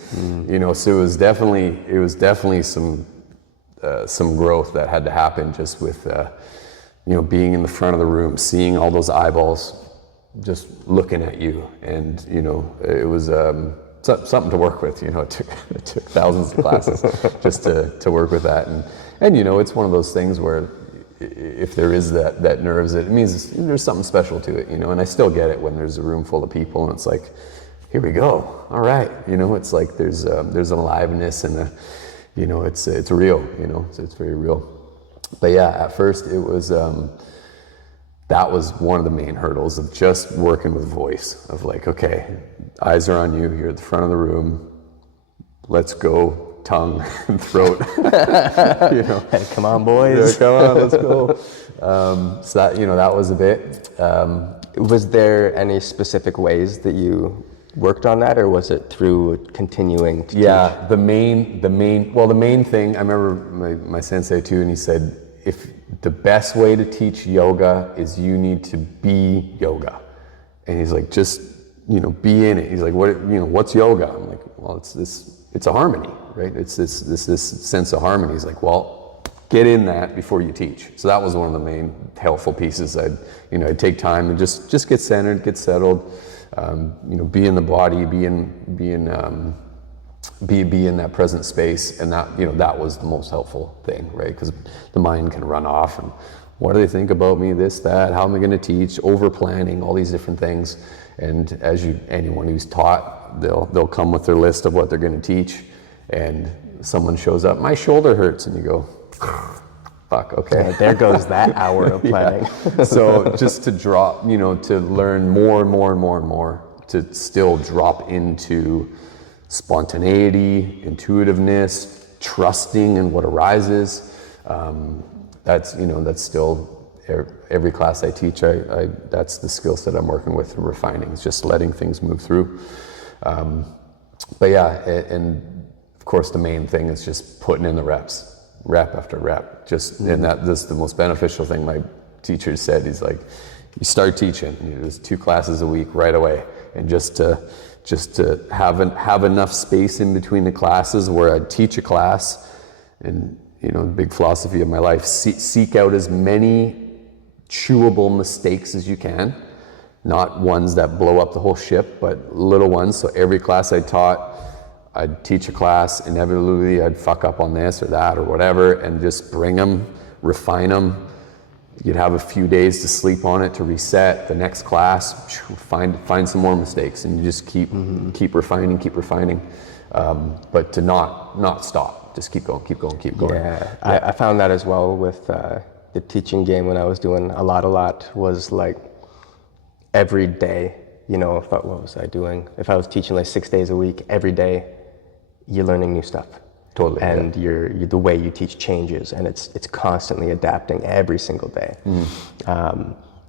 you know, so it was definitely some growth that had to happen just with you know, being in the front of the room, seeing all those eyeballs just looking at you, and you know, it was something to work with. You know, it took thousands of classes just to work with that, and you know, it's one of those things where if there is that nerves, it means there's something special to it, you know. And I still get it when there's a room full of people and it's like, here we go, all right, you know. It's like there's an aliveness and you know, it's real, you know, it's very real. But yeah, at first it was that was one of the main hurdles of just working with voice, of like, okay, eyes are on you, you're at the front of the room, let's go, tongue and throat. You know, Hey, come on, boys. yeah, come on, let's go. So that, you know, that was a bit. Was there any specific ways that you worked on that, or was it through continuing to Yeah, the main thing, I remember my sensei too, and he said, if the best way to teach yoga is you need to be yoga. And he's like, just, you know, be in it. He's like, what, you know, what's yoga? I'm like, well, it's a harmony, right? It's this sense of harmony. He's like, well, get in that before you teach. So that was one of the main helpful pieces. I'd take time and just get centered, get settled, you know, be in the body, be in that present space, and that, you know, that was the most helpful thing, right? Because the mind can run off and what do they think about me, this, that, how am I going to teach, over planning, all these different things. And anyone who's taught, they'll come with their list of what they're going to teach, and someone shows up, my shoulder hurts, and you go, fuck, okay. Yeah, there goes that hour of planning. Yeah. So just to drop, you know, to learn more and more and more and more, to still drop into spontaneity, intuitiveness, trusting in what arises. That's, you know, that's still every class I teach. That's the skill set I'm working with and refining. It's just letting things move through. But yeah, and of course the main thing is just putting in the reps, rep after rep. Just and that's the most beneficial thing my teacher said. He's like, you start teaching, you know, there's 2 classes a week right away, and just to have enough space in between the classes where I'd teach a class, and you know, the big philosophy of my life, seek out as many chewable mistakes as you can, not ones that blow up the whole ship, but little ones. So every class I taught, I'd teach a class, inevitably I'd fuck up on this or that or whatever, and just bring them, refine them. You'd have a few days to sleep on it, to reset. The next class, find some more mistakes, and you just keep refining. But to not stop, just keep going. Yeah, I found that as well with the teaching game when I was doing a lot was like every day, you know, what was I doing? If I was teaching like 6 days a week, every day you're learning new stuff. Totally. And you're the way you teach changes, and it's constantly adapting every single day.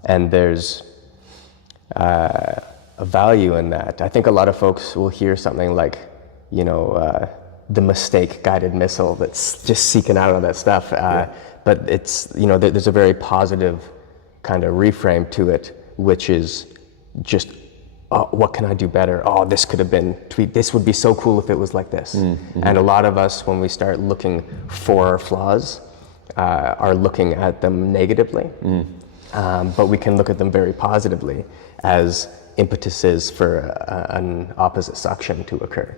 And there's a value in that. I think a lot of folks will hear something like, you know, the mistake guided missile that's just seeking out of that stuff. But it's, you know, there's a very positive kind of reframe to it, which is just, what can I do better? Oh, this could have been tweaked. This would be so cool if it was like this. And a lot of us, when we start looking for our flaws, are looking at them negatively. But we can look at them very positively as impetuses for an opposite suction to occur.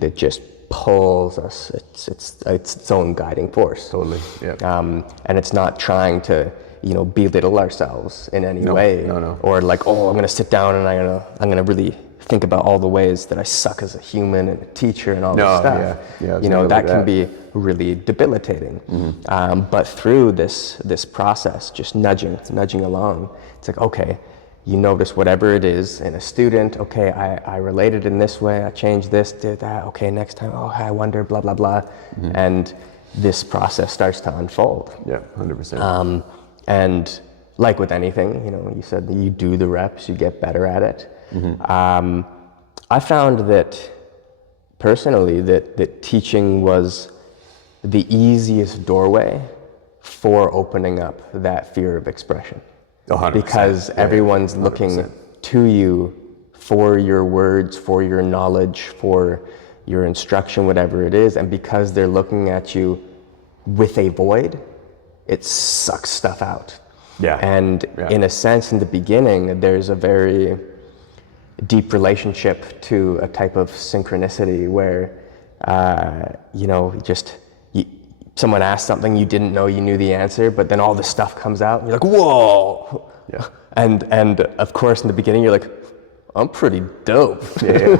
That just pulls us. It's its own guiding force. Totally. Yeah. And it's not trying to, you know, belittle ourselves in any way. No. Or like, oh, I'm gonna sit down and I'm gonna really think about all the ways that I suck as a human and a teacher and all this stuff. Yeah, you know, that can be really debilitating. But through this process, just nudging along, it's like, okay, you notice whatever it is in a student, okay, I related in this way, I changed this, did that, okay, next time, oh, I wonder, blah, blah, blah. And this process starts to unfold. Yeah, 100%. And like with anything, you know, you said that you do the reps, you get better at it. I found that personally that teaching was the easiest doorway for opening up that fear of expression. 100%. Because everyone's looking 100%. to you for your words, for your knowledge, for your instruction, whatever it is. And because they're looking at you with a void, it sucks stuff out. Yeah. And in a sense, in the beginning, there's a very deep relationship to a type of synchronicity where, someone asked something, you didn't know you knew the answer, but then all this stuff comes out and you're like, whoa. Yeah. And of course, in the beginning, you're like, I'm pretty dope. Yeah.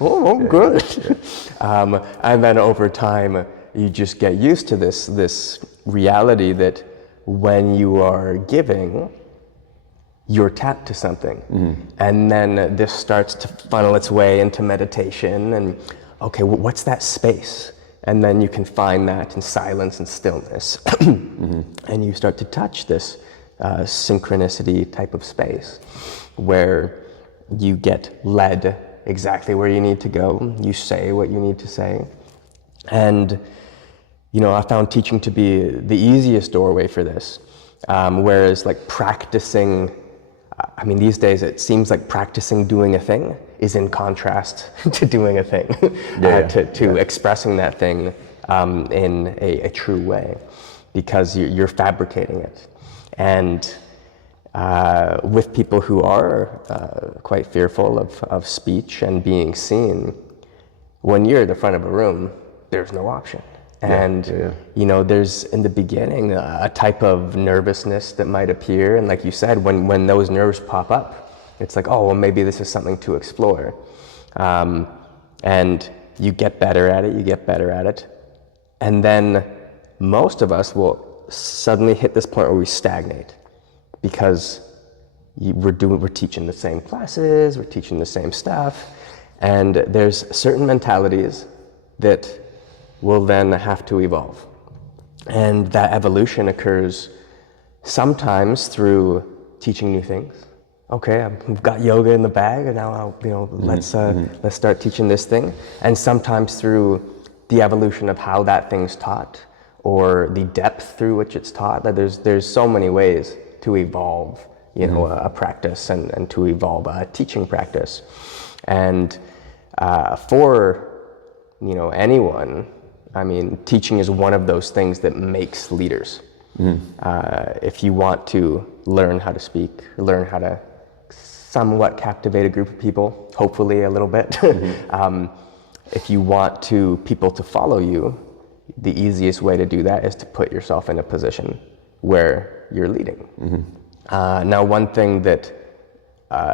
Oh, I'm good. Yeah. And then over time, you just get used to this reality that when you are giving, you're tapped to something. Mm-hmm. And then this starts to funnel its way into meditation and, okay, well, what's that space? And then you can find that in silence and stillness. Mm-hmm. And you start to touch this synchronicity type of space where you get led exactly where you need to go. You say what you need to say. And, I found teaching to be the easiest doorway for this. Whereas like practicing, these days it seems like practicing doing a thing is in contrast to doing a thing, to expressing that thing in a true way, because you're fabricating it. And with people who are quite fearful of speech and being seen, when you're at the front of a room, there's no option. And, there's in the beginning a type of nervousness that might appear. And like you said, when those nerves pop up, it's like, oh, well, maybe this is something to explore. And you get better at it. And then most of us will suddenly hit this point where we stagnate because we're teaching the same classes, we're teaching the same stuff. And there's certain mentalities that will then have to evolve. And that evolution occurs sometimes through teaching new things. Okay, I've got yoga in the bag, and now let's start teaching this thing. And sometimes through the evolution of how that thing's taught, or the depth through which it's taught. That there's so many ways to evolve, a practice and to evolve a teaching practice. And for anyone, teaching is one of those things that makes leaders. If you want to learn how to speak, learn how to somewhat captivate a group of people, hopefully a little bit. If you want people to follow you, the easiest way to do that is to put yourself in a position where you're leading. Now, one thing that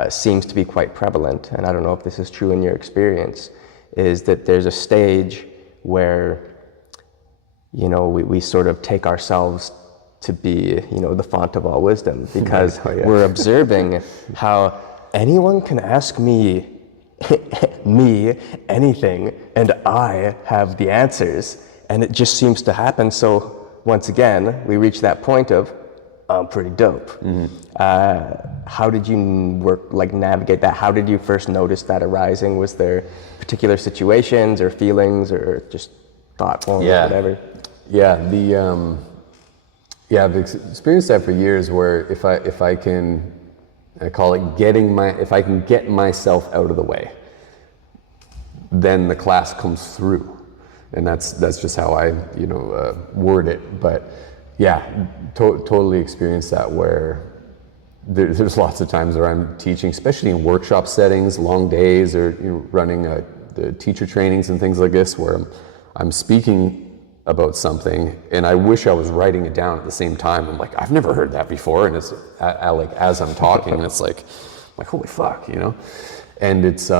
seems to be quite prevalent, and I don't know if this is true in your experience, is that there's a stage where we sort of take ourselves to be the font of all wisdom, because we're observing how anyone can ask me anything and I have the answers, and it just seems to happen. So once again, we reach that point of I'm pretty dope. How did you navigate that? How did you first notice that arising? Was there particular situations or feelings or just thought forms or whatever? I've experienced that for years, where if I can, I call it if I can get myself out of the way, then the class comes through. And that's just how I word it. But totally experienced that, where there's lots of times where I'm teaching, especially in workshop settings, long days, or running the teacher trainings and things like this, where I'm speaking about something and I wish I was writing it down at the same time. I'm like, I've never heard that before, and it's like as I'm talking, and it's like holy fuck, And it's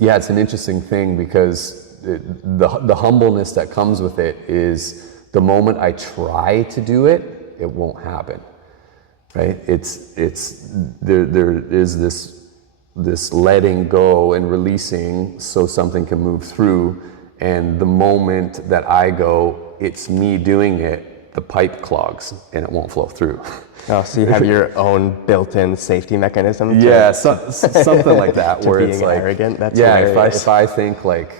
it's an interesting thing, because the humbleness that comes with it is the moment I try to do it, it won't happen, right? It's there is this letting go and releasing so something can move through. And the moment that I go, it's me doing it, the pipe clogs and it won't flow through. Oh, so you have your own built-in safety mechanism? Something like that, where it's like arrogant. That's hilarious. If I think like,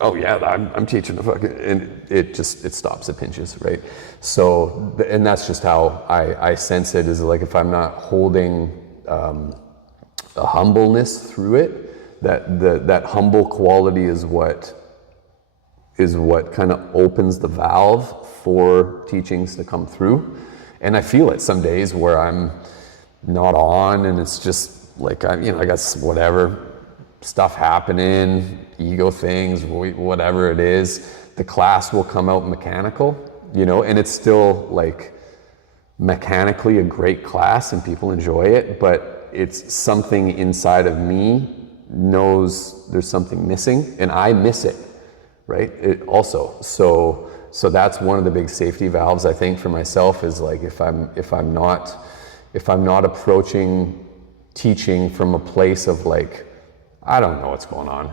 oh yeah, I'm teaching the fucking, and it stops, it pinches, right? So, and that's just how I sense it, is like if I'm not holding a humbleness through it, that humble quality is what kind of opens the valve for teachings to come through. And I feel it some days where I'm not on, and it's just like, I got whatever stuff happening, ego things, whatever it is. The class will come out mechanical, and it's still like mechanically a great class and people enjoy it, but it's something inside of me knows there's something missing, and I miss it, right? It also, so that's one of the big safety valves, I think, for myself, is like if I'm not approaching teaching from a place of like, I don't know what's going on,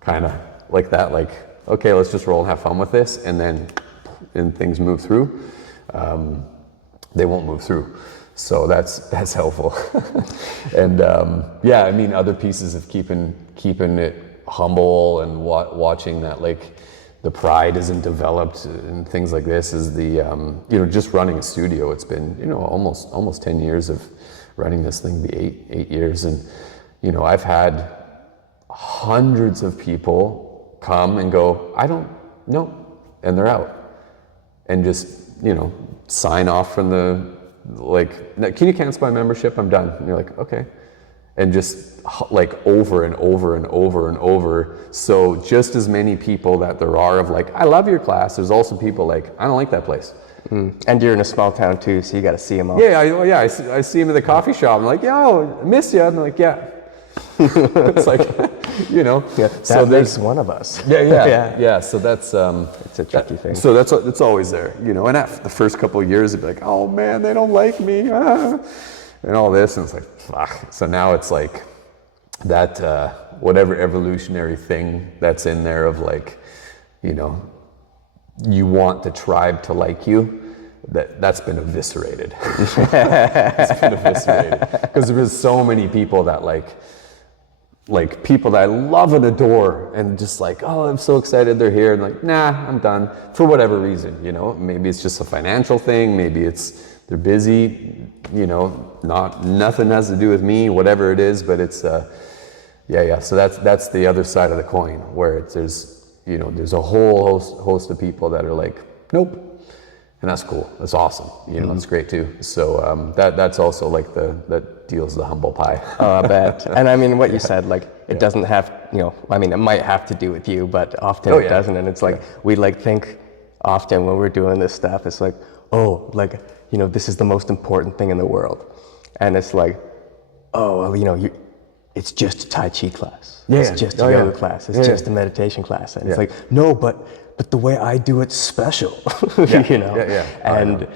kind of like that, like, okay, let's just roll and have fun with this, and things move through. They won't move through. So that's helpful. And yeah, I mean, other pieces of keeping it humble and watching that, like, the pride isn't developed and things like this, is the just running a studio. It's been almost 10 years of running this thing, be eight years, and I've had hundreds of people come and go, I don't know, and they're out, and just sign off from the, like, can you cancel my membership? I'm done. And you're like, okay. And just like over and over and over and over. So just as many people that there are of like, I love your class, there's also people like, I don't like that place. And you're in a small town too, so you got to see them all. Yeah, I see him in the coffee shop. I'm like, yo, I miss you. I'm like, yeah. It's like, Yeah, so there's one of us. Yeah. So that's it's a tricky thing. So it's always there, and after the first couple of years, it'd be like, oh man, they don't like me, and all this, and it's like, fuck. So now it's like that whatever evolutionary thing that's in there of like, you want the tribe to like you. That's been eviscerated. It's been eviscerated because there's so many people that like people that I love and adore, and just like, oh, I'm so excited they're here, and like, nah, I'm done for whatever reason. Maybe it's just a financial thing, maybe it's they're busy, nothing has to do with me, whatever it is, but it's yeah. So that's the other side of the coin, where there's a whole host of people that are like, nope. And that's cool. That's awesome. It's great too. So that's also like that deals the humble pie. Oh, I bet. And I mean, what you said, like, it doesn't have, I mean, it might have to do with you, but often it doesn't. And it's like, we like think often when we're doing this stuff, it's like, oh, like, this is the most important thing in the world. And it's like, oh, well, it's just a Tai Chi class. Yeah. It's just a yoga class. It's just a meditation class. And it's like, no, but the way I do it's special, And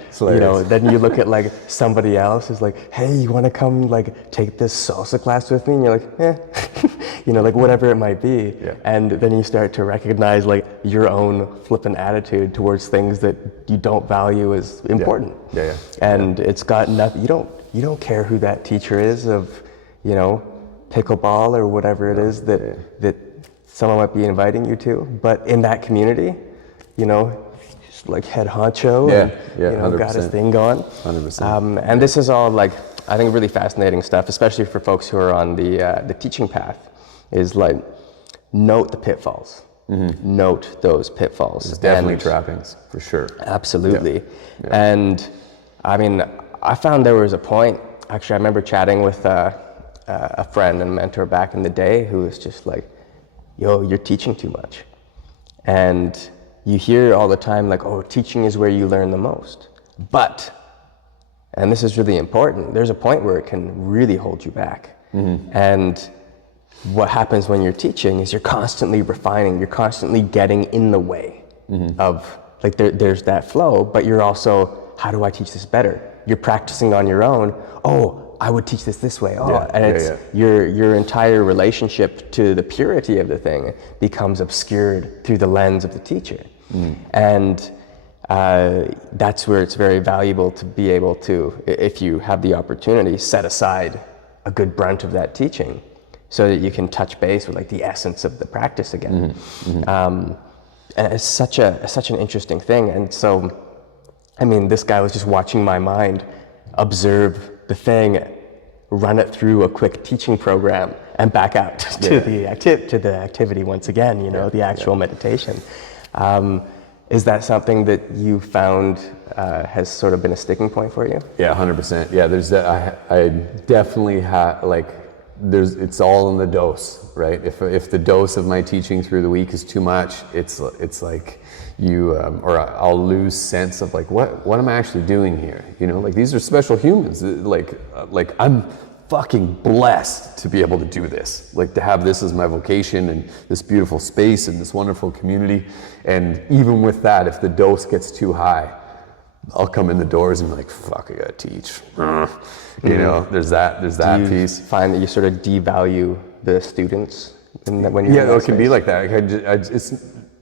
then you look at like somebody else is like, hey, you want to come like take this salsa class with me? And you're like, like whatever it might be. Yeah. And then you start to recognize like your own flippant attitude towards things that you don't value as important. Yeah. And it's got nothing. You don't care who that teacher is of, pickleball or whatever it is that someone might be inviting you to, but in that community, just like head honcho, and got his thing going. 100%. And this is all like, I think, really fascinating stuff, especially for folks who are on the teaching path, is like, note the pitfalls. Mm-hmm. Note those pitfalls. There's definitely trappings, for sure. Absolutely. Yeah. And I mean, I found there was a point, actually, I remember chatting with a friend and mentor back in the day who was just like, yo, you're teaching too much. And you hear all the time like, oh, teaching is where you learn the most. But, and this is really important, there's a point where it can really hold you back. Mm-hmm. And what happens when you're teaching is you're constantly refining, you're constantly getting in the way of, like, there's that flow, but you're also, how do I teach this better? You're practicing on your own. Oh, I would teach this way. Your entire relationship to the purity of the thing becomes obscured through the lens of the teacher. And that's where it's very valuable to be able to, if you have the opportunity, set aside a good brunt of that teaching so that you can touch base with like the essence of the practice again. And it's such an interesting thing. And so, I mean, this guy was just watching my mind observe the thing, run it through a quick teaching program, and back out to the activity once again. You know, the actual meditation. Is that something that you found has sort of been a sticking point for you? Yeah, 100%. Yeah, there's that. I definitely have like. It's all in the dose, right? If the dose of my teaching through the week is too much, it's like you or I'll lose sense of like what am I actually doing here? You know, like these are special humans. Like I'm fucking blessed to be able to do this. Like to have this as my vocation and this beautiful space and this wonderful community. And even with that, if the dose gets too high, I'll come in the doors and be like, fuck, I gotta teach. You know, there's that Do you piece. find that you sort of devalue the students when you're in that It can be space? like that. It's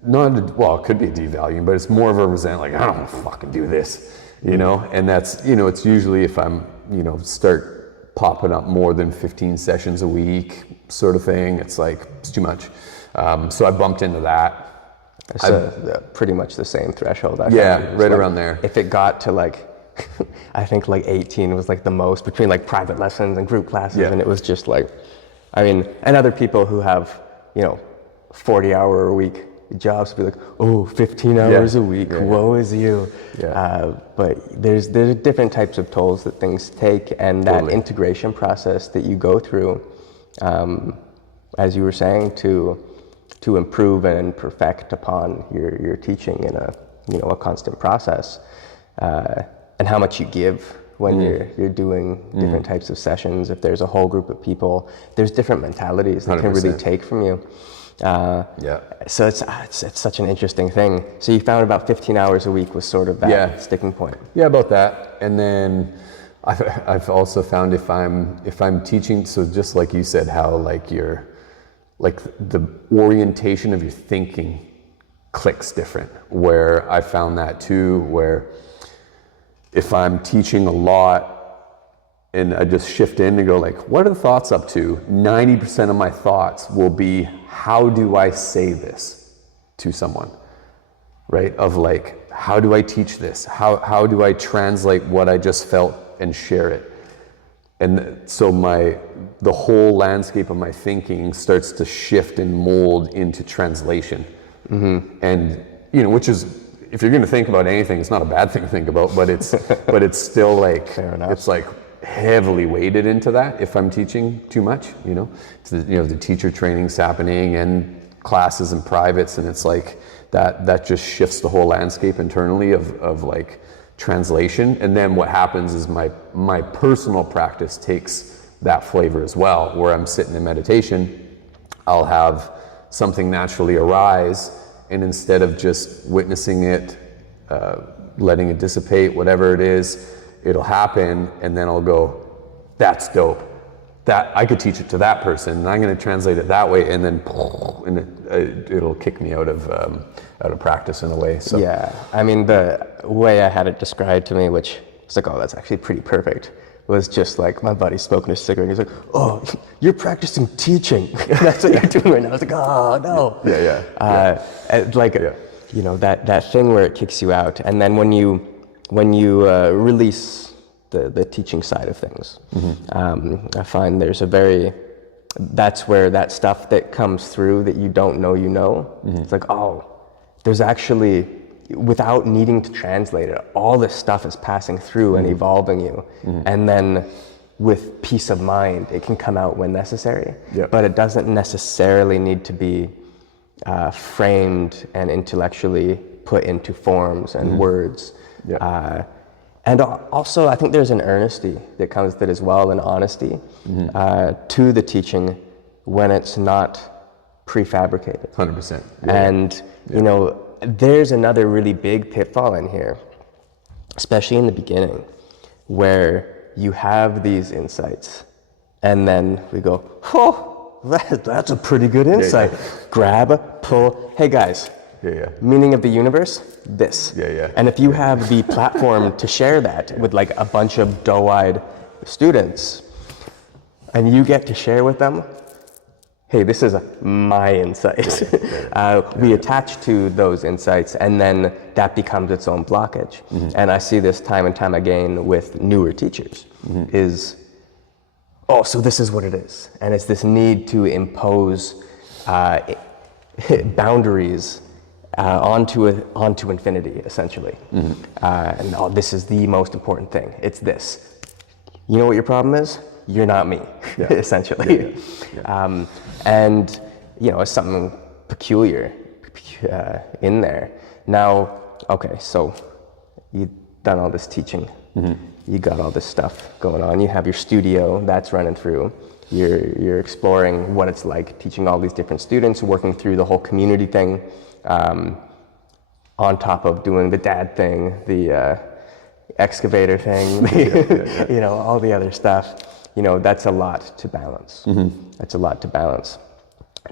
not, well, it could be devaluing, but it's more of a resentment, like, I don't want to fucking do this, you know? And that's, you know, it's usually if I'm, you know, start popping up more than 15 sessions a week sort of thing, it's like, it's too much. So I bumped into that. So pretty much the same threshold. I Yeah, found. right Like, around there. If it got to like, I think like 18 was like the most between like private lessons and group classes, Yeah. and it was just like, I mean, and other people who have, you know, 40-hour-a-week jobs be like, oh, 15 hours a week, woe is you. Yeah. But there's different types of tolls that things take, and that Totally. integration process that you go through, as you were saying, to improve and perfect upon your teaching in a constant process, and how much you give when you're doing different types of sessions. If there's a whole group of people, there's different mentalities that can really 100%. take from you. Yeah. So it's such an interesting thing. So you found about 15 hours a week was sort of that sticking point. Yeah, about that. And then I've also found if I'm teaching, so just like you said, how like the orientation of your thinking clicks different, where I found that too, where if I'm teaching a lot and I just shift in and go like, what are the thoughts up to? 90% of my thoughts will be, how do I say this to someone, right? Of like, how do I teach this? How do I translate what I just felt and share it? And so the whole landscape of my thinking starts to shift and mold into translation. And, you know, which is, if you're going to think about anything, it's not a bad thing to think about, but it's still like, Fair enough. it's like heavily weighted into that if I'm teaching too much, you know. The teacher training's happening and classes and privates, and it's like that just shifts the whole landscape internally of like translation. And then what happens is my personal practice takes that flavor as well, where I'm sitting in meditation, I'll have something naturally arise, and instead of just witnessing it, letting it dissipate, whatever it is, it'll happen, and then I'll go, that's dope. That I could teach it to that person, and I'm going to translate it that way, and then it'll kick me out of practice in a way. So Yeah, I mean, the way I had it described to me, which was like, oh, that's actually pretty perfect, was just like my buddy smoking a cigarette, and he's like, oh, you're practicing teaching. That's what you're doing right now. I was like, oh, no. You know, that thing where it kicks you out, and then when you release the teaching side of things, I find that's where that stuff that comes through that you don't know it's like, oh, there's actually, without needing to translate it, all this stuff is passing through and evolving you, and then with peace of mind it can come out when necessary, but it doesn't necessarily need to be framed and intellectually put into forms and words. And also, I think there's an earnesty that comes with it as well, and honesty to the teaching when it's not prefabricated. 100%. And you know, there's another really big pitfall in here, especially in the beginning, where you have these insights, and then we go, oh, that's a pretty good insight. Grab, pull. Hey guys. Meaning of the universe, this. And if you have the platform to share that with like a bunch of doe-eyed students, and you get to share with them hey, this is my insight. We attach to those insights, and then that becomes its own blockage. And I see this time and time again with newer teachers, is, oh, so this is what it is. And it's this need to impose boundaries onto infinity, essentially. And oh, this is the most important thing. It's this. You know what your problem is? You're not me, essentially. And, you know, it's something peculiar in there. Now, okay, so you've done all this teaching. You got all this stuff going on. You have your studio that's running through. You're exploring what it's like teaching all these different students, working through the whole community thing, on top of doing the dad thing, the excavator thing, you know, all the other stuff. You know, that's a lot to balance. That's a lot to balance.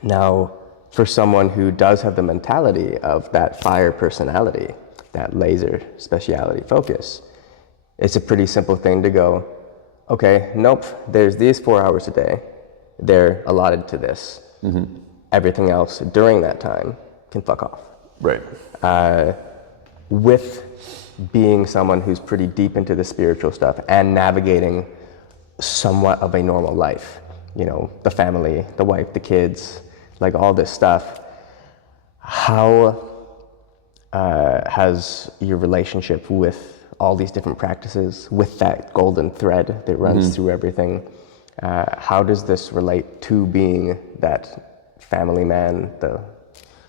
Now, for someone who does have the mentality of that fire personality, that laser speciality focus, it's a pretty simple thing to go, okay, nope, there's these 4 hours a day. They're allotted to this. Everything else during that time can fuck off. Right. With being someone who's pretty deep into the spiritual stuff and navigating somewhat of a normal life, you know, the family, the wife, the kids, like all this stuff, how has your relationship with all these different practices, with that golden thread that runs through everything, how does this relate to being that family man, the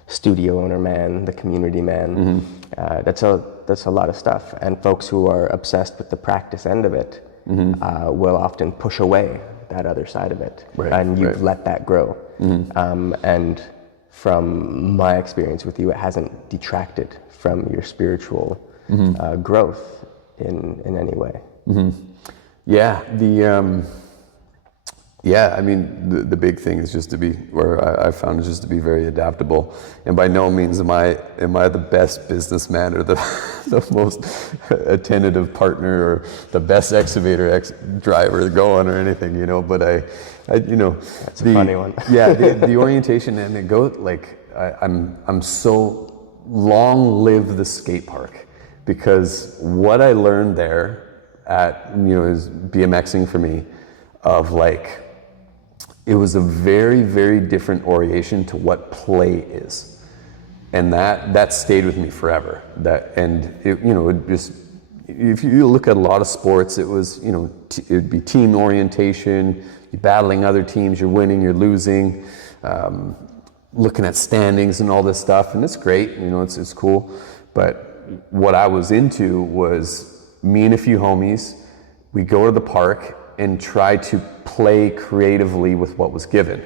studio owner man, the community man? That's a lot of stuff, and folks who are obsessed with the practice end of it will often push away that other side of it, and you've let that grow. And from my experience with you, it hasn't detracted from your spiritual growth in any way. Yeah, I mean, the big thing is just to be, where I found is just to be very adaptable. And by no means am I the best businessman or the most attentive partner or the best excavator driver going or anything, you know. But I you know, that's a funny one. The orientation, and it goes like I'm so long live the skate park, because what I learned there at, you know, is BMXing for me, of like, it was a very, very different orientation to what play is. And that stayed with me forever. It, you know, it just, if you look at a lot of sports, it was, you know, it'd be team orientation, you're battling other teams, you're winning, you're losing, looking at standings and all this stuff, and it's great, you know, it's cool. But what I was into was me and a few homies, we go to the park and try to play creatively with what was given.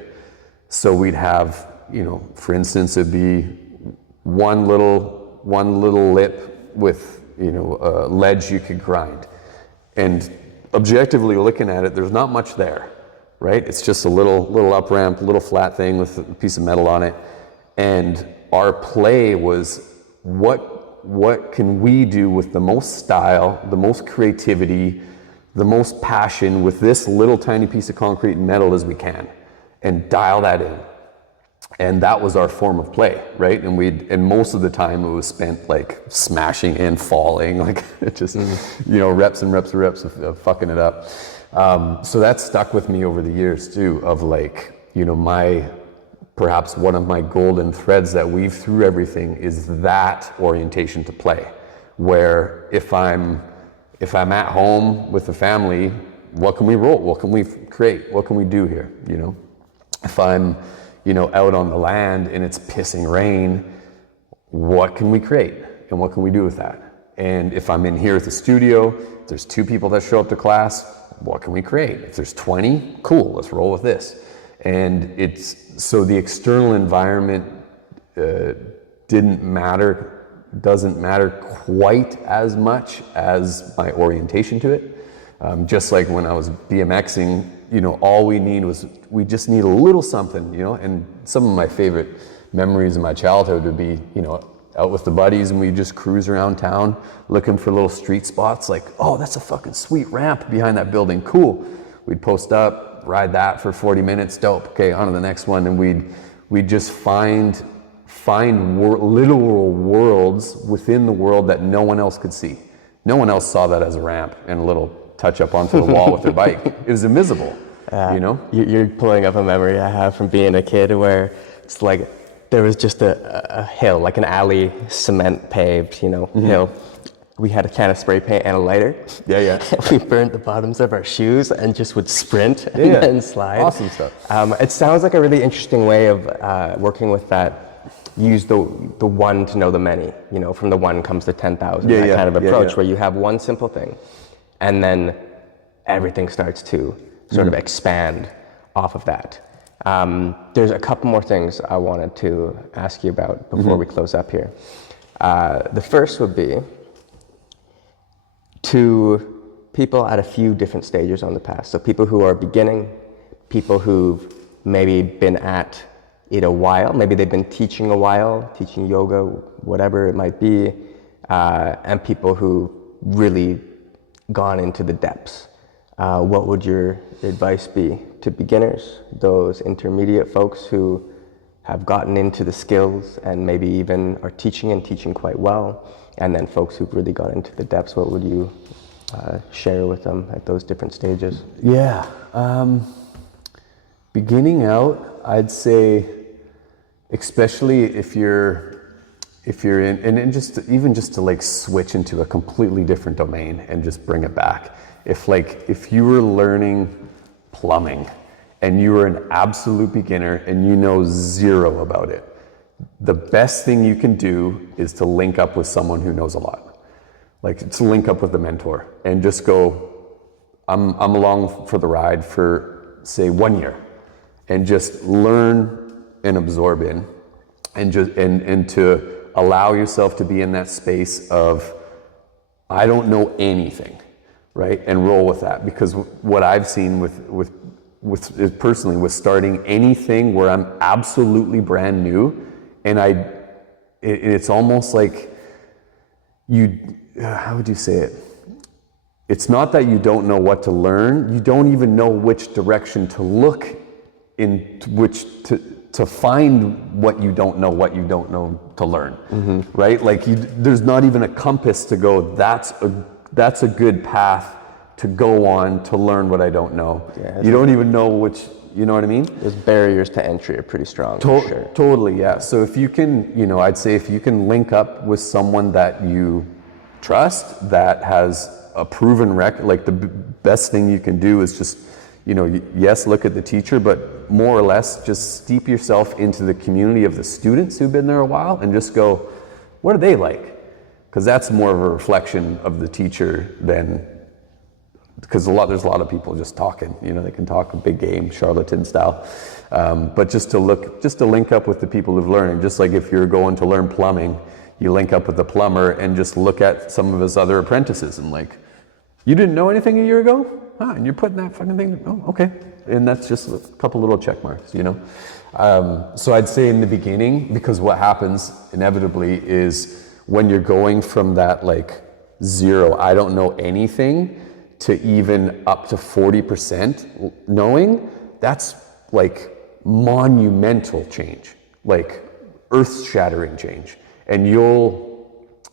So we'd have, you know, for instance, it'd be one little lip with, you know, a ledge you could grind. And objectively looking at it, there's not much there, right? It's just a little up ramp, little flat thing with a piece of metal on it. And our play was, what can we do with the most style, the most creativity, the most passion with this little tiny piece of concrete and metal as we can, and dial that in. And that was our form of play, right? And most of the time it was spent like smashing and falling, like it just, you know, reps and reps and reps of fucking it up. So that stuck with me over the years too, of like, you know, perhaps one of my golden threads that weave through everything is that orientation to play, where if I'm at home with the family, what can we roll? What can we create? What can we do here? You know, if I'm, you know, out on the land and it's pissing rain, what can we create? And what can we do with that? And if I'm in here at the studio, if there's 2 people that show up to class, what can we create? If there's 20, cool, let's roll with this. And so the external environment doesn't matter quite as much as my orientation to it. Just like when I was BMXing, you know, all we just need a little something, you know. And some of my favorite memories of my childhood would be, you know, out with the buddies and we just cruise around town looking for little street spots, like, oh, that's a fucking sweet ramp behind that building, cool. We'd post up, ride that for 40 minutes, dope. Okay, on to the next one. And we'd just find literal worlds within the world that no one else could see. No one else saw that as a ramp and a little touch up onto the wall with their bike. It was invisible, you know? You're pulling up a memory I have from being a kid where it's like there was just a hill, like an alley, cement paved, hill. We had a can of spray paint and a lighter. Yeah. We burned the bottoms of our shoes and just would sprint and then slide. Awesome stuff. It sounds like a really interesting way of working with that. Use the one to know the many, from the one comes to 10,000, that kind of approach where you have one simple thing and then everything starts to sort of expand off of that. There's a couple more things I wanted to ask you about before we close up here. The first would be to people at a few different stages on the path. So people who are beginning, people who've maybe been at it a while, maybe they've been teaching a while, teaching yoga, whatever it might be, and people who really gone into the depths. What would your advice be to beginners, those intermediate folks who have gotten into the skills and maybe even are teaching and teaching quite well, and then folks who've really gone into the depths? What would you share with them at those different stages? Yeah, beginning out, I'd say, especially if you're in, and just to like switch into a completely different domain and just bring it back. If you were learning plumbing and you were an absolute beginner and you know zero about it, the best thing you can do is to link up with someone who knows a lot. Like to link up with a mentor and just go, I'm along for the ride for say 1 year, and just learn and absorb in, and to allow yourself to be in that space of, I don't know anything, right? And roll with that. Because what I've seen with personally with starting anything where I'm absolutely brand new, and it's almost like how would you say it? It's not that you don't know what to learn, you don't even know which direction to look in, which to find what you don't know to learn, right? Like there's not even a compass to go, that's a good path to go on to learn what I don't know. Yeah, you don't even know which, you know what I mean? Those barriers to entry are pretty strong, for sure. Totally, yeah. So if you can, I'd say if you can link up with someone that you trust, that has a proven record, like the best thing you can do is just, yes, look at the teacher, but more or less just steep yourself into the community of the students who've been there a while and just go, what are they like? Because that's more of a reflection of the teacher than, because there's a lot of people just talking, they can talk a big game, charlatan style. But just to link up with the people who've learned, just like if you're going to learn plumbing, you link up with the plumber and just look at some of his other apprentices and like, you didn't know anything a year ago? And you're putting that fucking thing, oh, okay. And that's just a couple little check marks, So I'd say in the beginning, because what happens inevitably is when you're going from that like zero, I don't know anything, to even up to 40% knowing, that's like monumental change, like earth-shattering change. And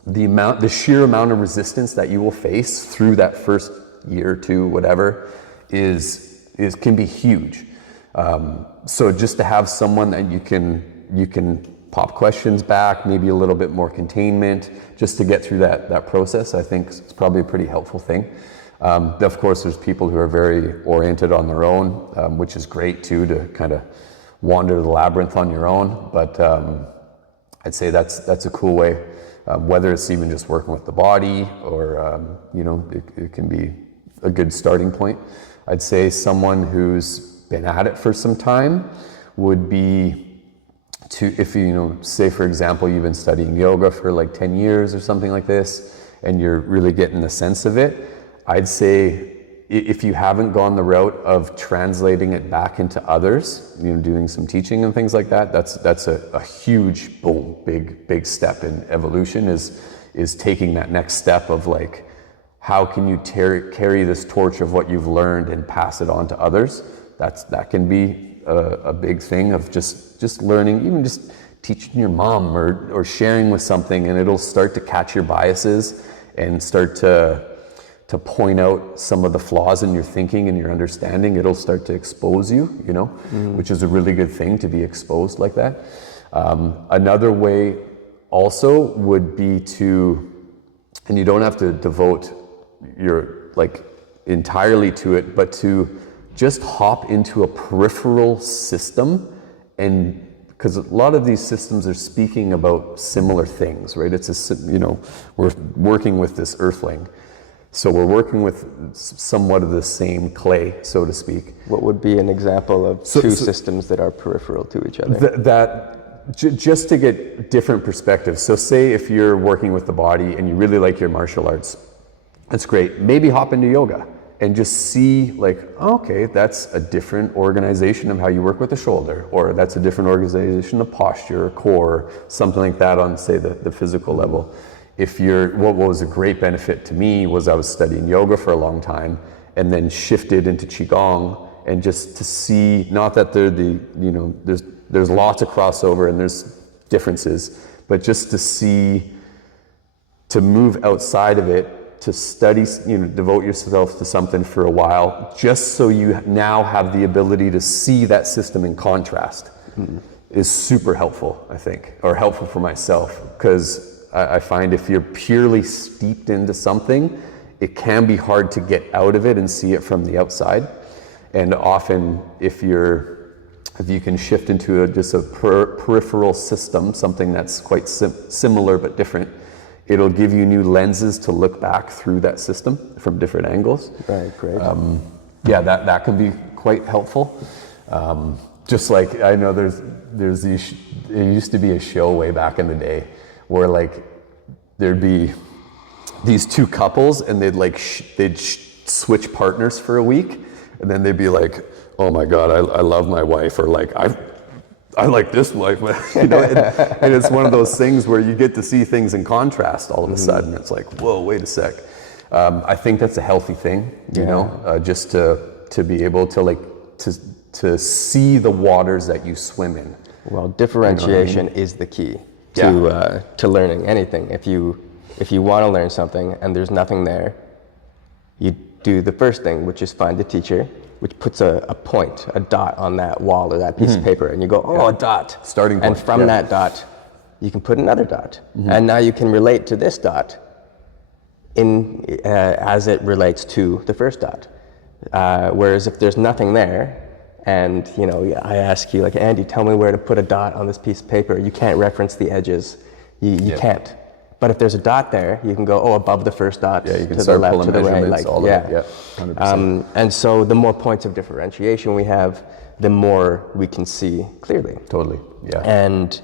the sheer amount of resistance that you will face through that first year or two, whatever, can be huge. So just to have someone that you can pop questions back, maybe a little bit more containment, just to get through that process, I think it's probably a pretty helpful thing. Of course, there's people who are very oriented on their own, which is great too, to kind of wander the labyrinth on your own. But I'd say that's a cool way, whether it's even just working with the body or, it can be a good starting point. I'd say someone who's been at it for some time would be if say for example, you've been studying yoga for like 10 years or something like this, and you're really getting the sense of it, I'd say if you haven't gone the route of translating it back into others, doing some teaching and things like that, that's a huge, big step in evolution, is taking that next step of like, how can you carry this torch of what you've learned and pass it on to others? that can be a big thing of just learning, even just teaching your mom or sharing with something, and it'll start to catch your biases and start to point out some of the flaws in your thinking and your understanding. It'll start to expose you, which is a really good thing, to be exposed like that. Another way also would be and you don't have to devote your entirely to it, but to just hop into a peripheral system, and because a lot of these systems are speaking about similar things, right? We're working with this earthling. So we're working with somewhat of the same clay, so to speak. What would be an example of two systems that are peripheral to each other? Just to get different perspectives. So say if you're working with the body and you really like your martial arts, that's great. Maybe hop into yoga and just see okay, that's a different organization of how you work with the shoulder, or that's a different organization of posture or core, something like that on, say, the physical level. What was a great benefit to me was I was studying yoga for a long time and then shifted into Qigong, and just to see, not that there's lots of crossover and there's differences, but just to move outside of it, to study, devote yourself to something for a while, just so you now have the ability to see that system in contrast, is super helpful, I think, or helpful for myself, because I find if you're purely steeped into something, it can be hard to get out of it and see it from the outside. And often if you can shift into just a peripheral system, something that's quite similar but different, it'll give you new lenses to look back through that system from different angles. Right, great. That can be quite helpful. Just like, I know there used to be a show way back in the day where there'd be these two couples and they'd switch partners for a week, and then they'd be like, oh my God, I love my wife, or I like this wife, and it's one of those things where you get to see things in contrast all of a sudden. It's like, whoa, wait a sec. I think that's a healthy thing, just to be able to see the waters that you swim in. Well, differentiation is the key to learning anything. If you want to learn something and there's nothing there, you do the first thing, which is find the teacher, which puts a point, a dot on that wall or that piece of paper, and you go, a dot. Starting point. And from that dot, you can put another dot. And now you can relate to this dot as it relates to the first dot. Whereas if there's nothing there, and I ask you, Andy, tell me where to put a dot on this piece of paper, you can't reference the edges. You can't. But if there's a dot there, you can go, above the first dot, you can to start the left, pulling to the right. measurements, all of it. 100%. And so the more points of differentiation we have, the more we can see clearly. Totally, yeah. And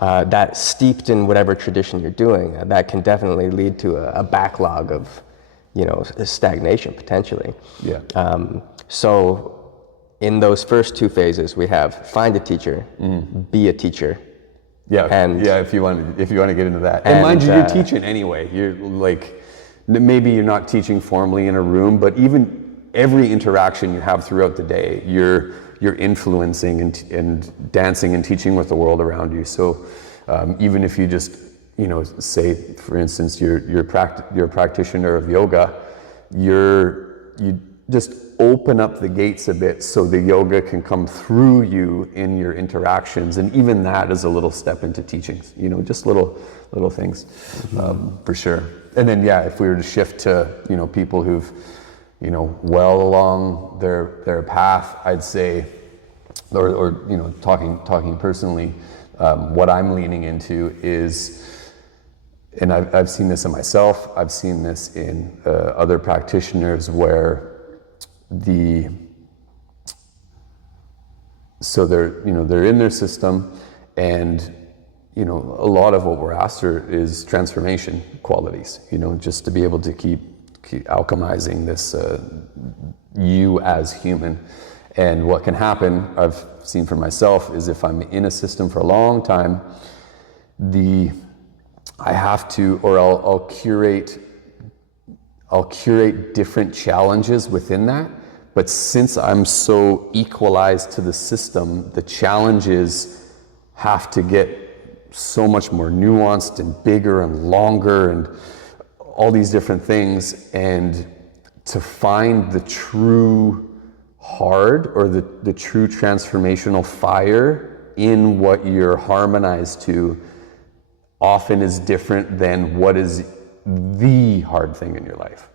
that steeped in whatever tradition you're doing, that can definitely lead to a backlog of, stagnation potentially. Yeah. So in those first two phases, we have find a teacher, be a teacher. If you want to get into that. And mind you, you're teaching anyway. You're maybe you're not teaching formally in a room, but even every interaction you have throughout the day, you're influencing and dancing and teaching with the world around you. So even if you just, say, for instance, you're a practitioner of yoga, you just open up the gates a bit so the yoga can come through you in your interactions, and even that is a little step into teaching. Just little things, for sure. And then if we were to shift to people who've well along their path, I'd say, or talking personally, what I'm leaning into is, and I've seen this in myself, I've seen this in other practitioners, where they're in their system, and a lot of what we're after is transformation qualities, just to be able to keep alchemizing this you as human. And what can happen, I've seen for myself, is if I'm in a system for a long time, I have to, or I'll curate different challenges within that, But since I'm so equalized to the system, the challenges have to get so much more nuanced and bigger and longer and all these different things. And to find the true hard or the true transformational fire in what you're harmonized to often is different than what is the hard thing in your life.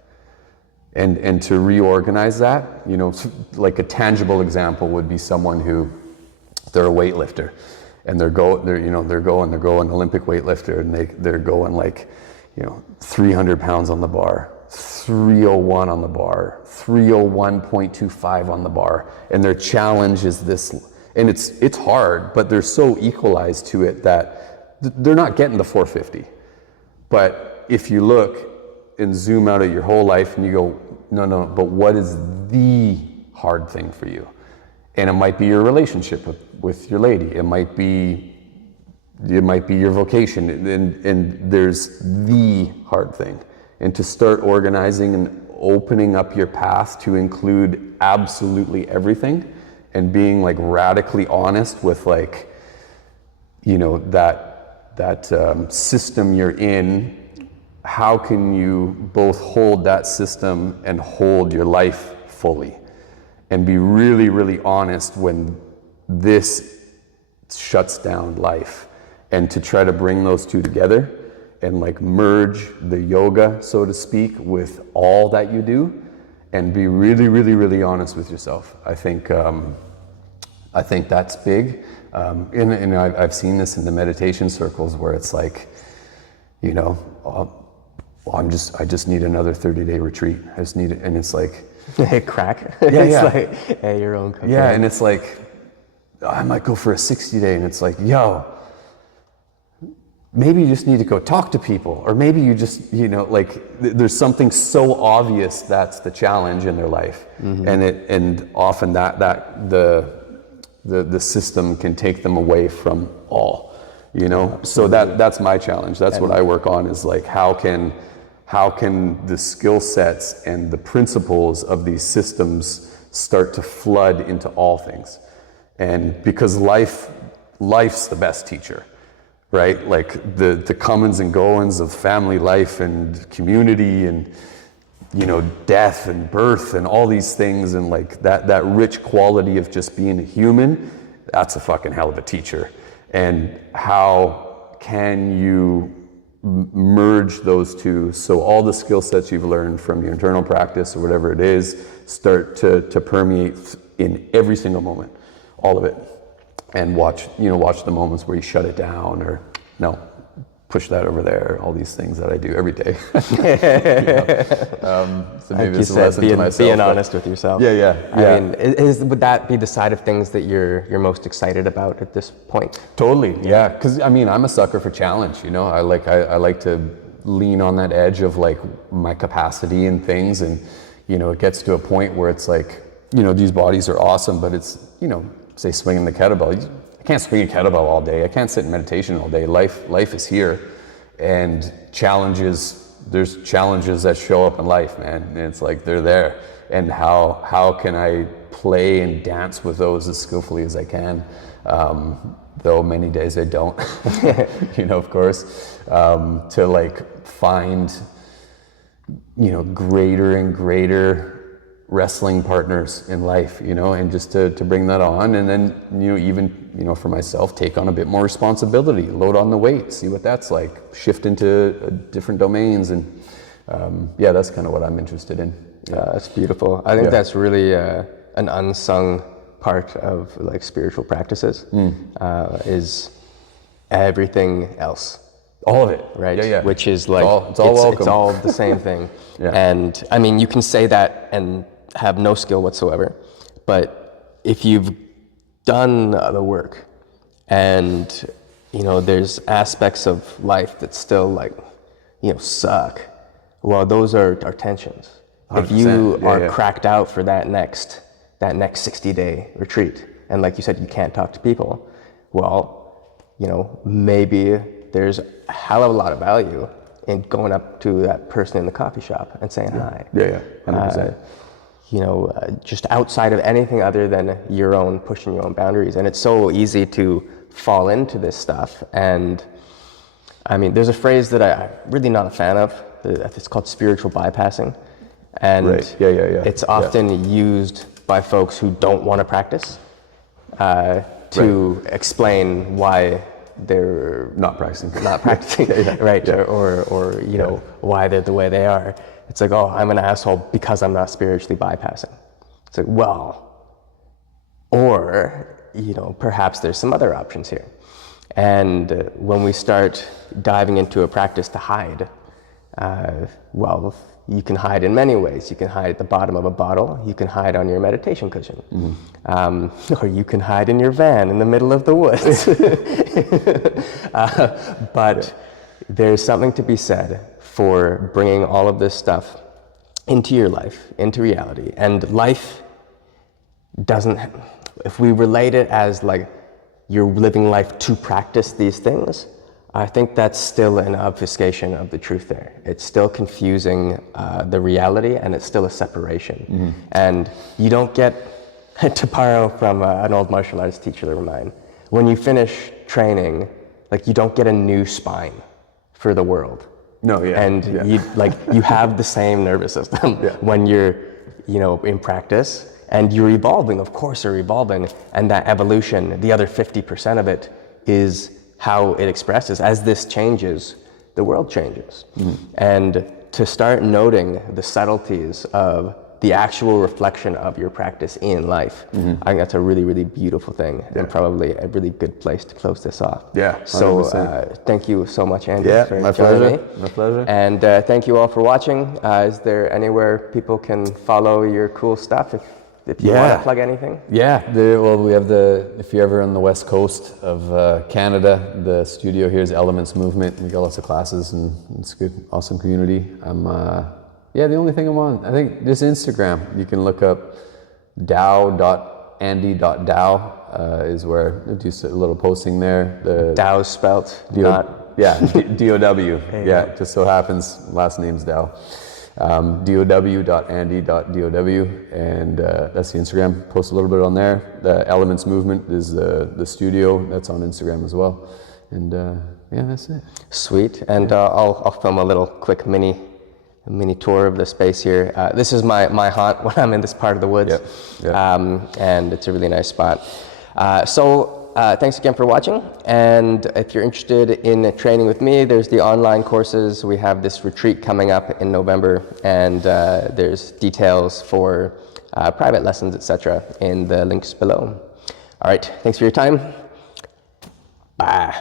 And to reorganize that, you know, like a tangible example would be someone who, they're a weightlifter, and they're going Olympic weightlifter, and they're going like, you know, 300 pounds on the bar, 301 on the bar, 301.25 on the bar, and their challenge is this, and it's hard, but they're so equalized to it that they're not getting the 450. But if you look and zoom out at your whole life and you go, no, but what is the hard thing for you? And it might be your relationship with your lady. It might be your vocation, and there's the hard thing. And to start organizing and opening up your path to include absolutely everything, and being like radically honest with, like, you know, that system you're in. How can you both hold that system and hold your life fully, and be really, really honest when this shuts down life, and to try to bring those two together and like merge the yoga, so to speak, with all that you do, and be really, really, really honest with yourself. I think that's big. And I've seen this in the meditation circles where it's like, you know, I just need another 30-day retreat. I just need it. And it's like, crack. Yeah, It's yeah. like, hey, your own cooking. Yeah, and it's like, I might go for a 60-day, and it's like, yo, maybe you just need to go talk to people, or maybe you just, you know, like, there's something so obvious that's the challenge in their life, and often that the system can take them away from all, you know. So that's my challenge. That's what I work on, is like, how can the skill sets and the principles of these systems start to flood into all things. And because life's the best teacher, right? Like the comings and goings of family life and community, and, you know, death and birth and all these things, and like that rich quality of just being a human, that's a fucking hell of a teacher. And how can you merge those two, so all the skill sets you've learned from your internal practice or whatever it is start to permeate in every single moment, all of it, and watch the moments where you shut it down, or no, push that over there, all these things that I do every day. So maybe Like it's a lesson to myself. being honest with yourself. Yeah. I mean, would that be the side of things that you're most excited about at this point? Totally, yeah. Because I mean, I'm a sucker for challenge. You know, I like to lean on that edge of like my capacity and things, and, you know, it gets to a point where it's like, you know, these bodies are awesome, but it's, you know, say swinging the kettlebell. I can't swing a kettlebell all day. I can't sit in meditation all day. Life is here, and there's challenges that show up in life, man. And it's like, they're there, and how can I play and dance with those as skillfully as I can? Though many days I don't, you know, of course, to like find, you know, greater and greater wrestling partners in life, you know, and just to bring that on, and then, you know, even, you know, for myself, take on a bit more responsibility, load on the weight, see what that's like, shift into different domains, and yeah, that's kind of what I'm interested in. That's beautiful. I think that's really an unsung part of like spiritual practices, is everything else. All of it, right? Yeah. Which is like, it's all welcome. It's all the same thing. Yeah. And I mean, you can say that and have no skill whatsoever, but if you've done the work, and, you know, there's aspects of life that still, like, you know, suck, well, those are tensions. If you are cracked out for that next 60-day retreat, and like you said, you can't talk to people, well, you know, maybe there's a hell of a lot of value in going up to that person in the coffee shop and saying hi. Yeah, 100%. just outside of anything other than your own, pushing your own boundaries. And it's so easy to fall into this stuff. And I mean, there's a phrase that I'm really not a fan of. It's called spiritual bypassing. And it's often used by folks who don't want to practice to explain why they're not practicing, right? Or why they're the way they are. It's like, oh, I'm an asshole because I'm not spiritually bypassing. It's like, well, or perhaps there's some other options here. And when we start diving into a practice to hide, well, you can hide in many ways. You can hide at the bottom of a bottle. You can hide on your meditation cushion. Or you can hide in your van in the middle of the woods. But there's something to be said for bringing all of this stuff into your life, into reality. And life doesn't, if we relate it as like you're living life to practice these things, I think that's still an obfuscation of the truth there. It's still confusing the reality, and it's still a separation. And you don't get, to borrow from an old martial arts teacher of mine, when you finish training, like you don't get a new spine for the world. You have the same nervous system when you're, in practice, and you're evolving. Of course, you're evolving, and that evolution, the other 50% of it, is how it expresses. As this changes, the world changes. And to start noting the subtleties of the actual reflection of your practice in life, I think that's a really, really beautiful thing, and probably a really good place to close this off. So thank you so much, Andy, for joining me. My pleasure. And thank you all for watching. Is there anywhere people can follow your cool stuff if you want to plug anything? We have if you're ever on the west coast of Canada, the studio here is Elements Movement. We got lots of classes, and it's a good, awesome community. The only thing I'm on, I think, just Instagram. You can look up dao.andy.dao is where I do a little posting there. The Dao spelt D-O-W. Just so happens, last name's Dao. dow.andy.dow, and that's the Instagram. Post a little bit on there. The Elements Movement is the studio. That's on Instagram as well. And that's it. Sweet. And I'll film a little quick mini tour of the space here. This is my haunt when I'm in this part of the woods. And it's a really nice spot. Thanks again for watching, and if you're interested in training with me, there's the online courses. We have this retreat coming up in November, and there's details for private lessons, etc. in the links below. All right, thanks for your time. Bye.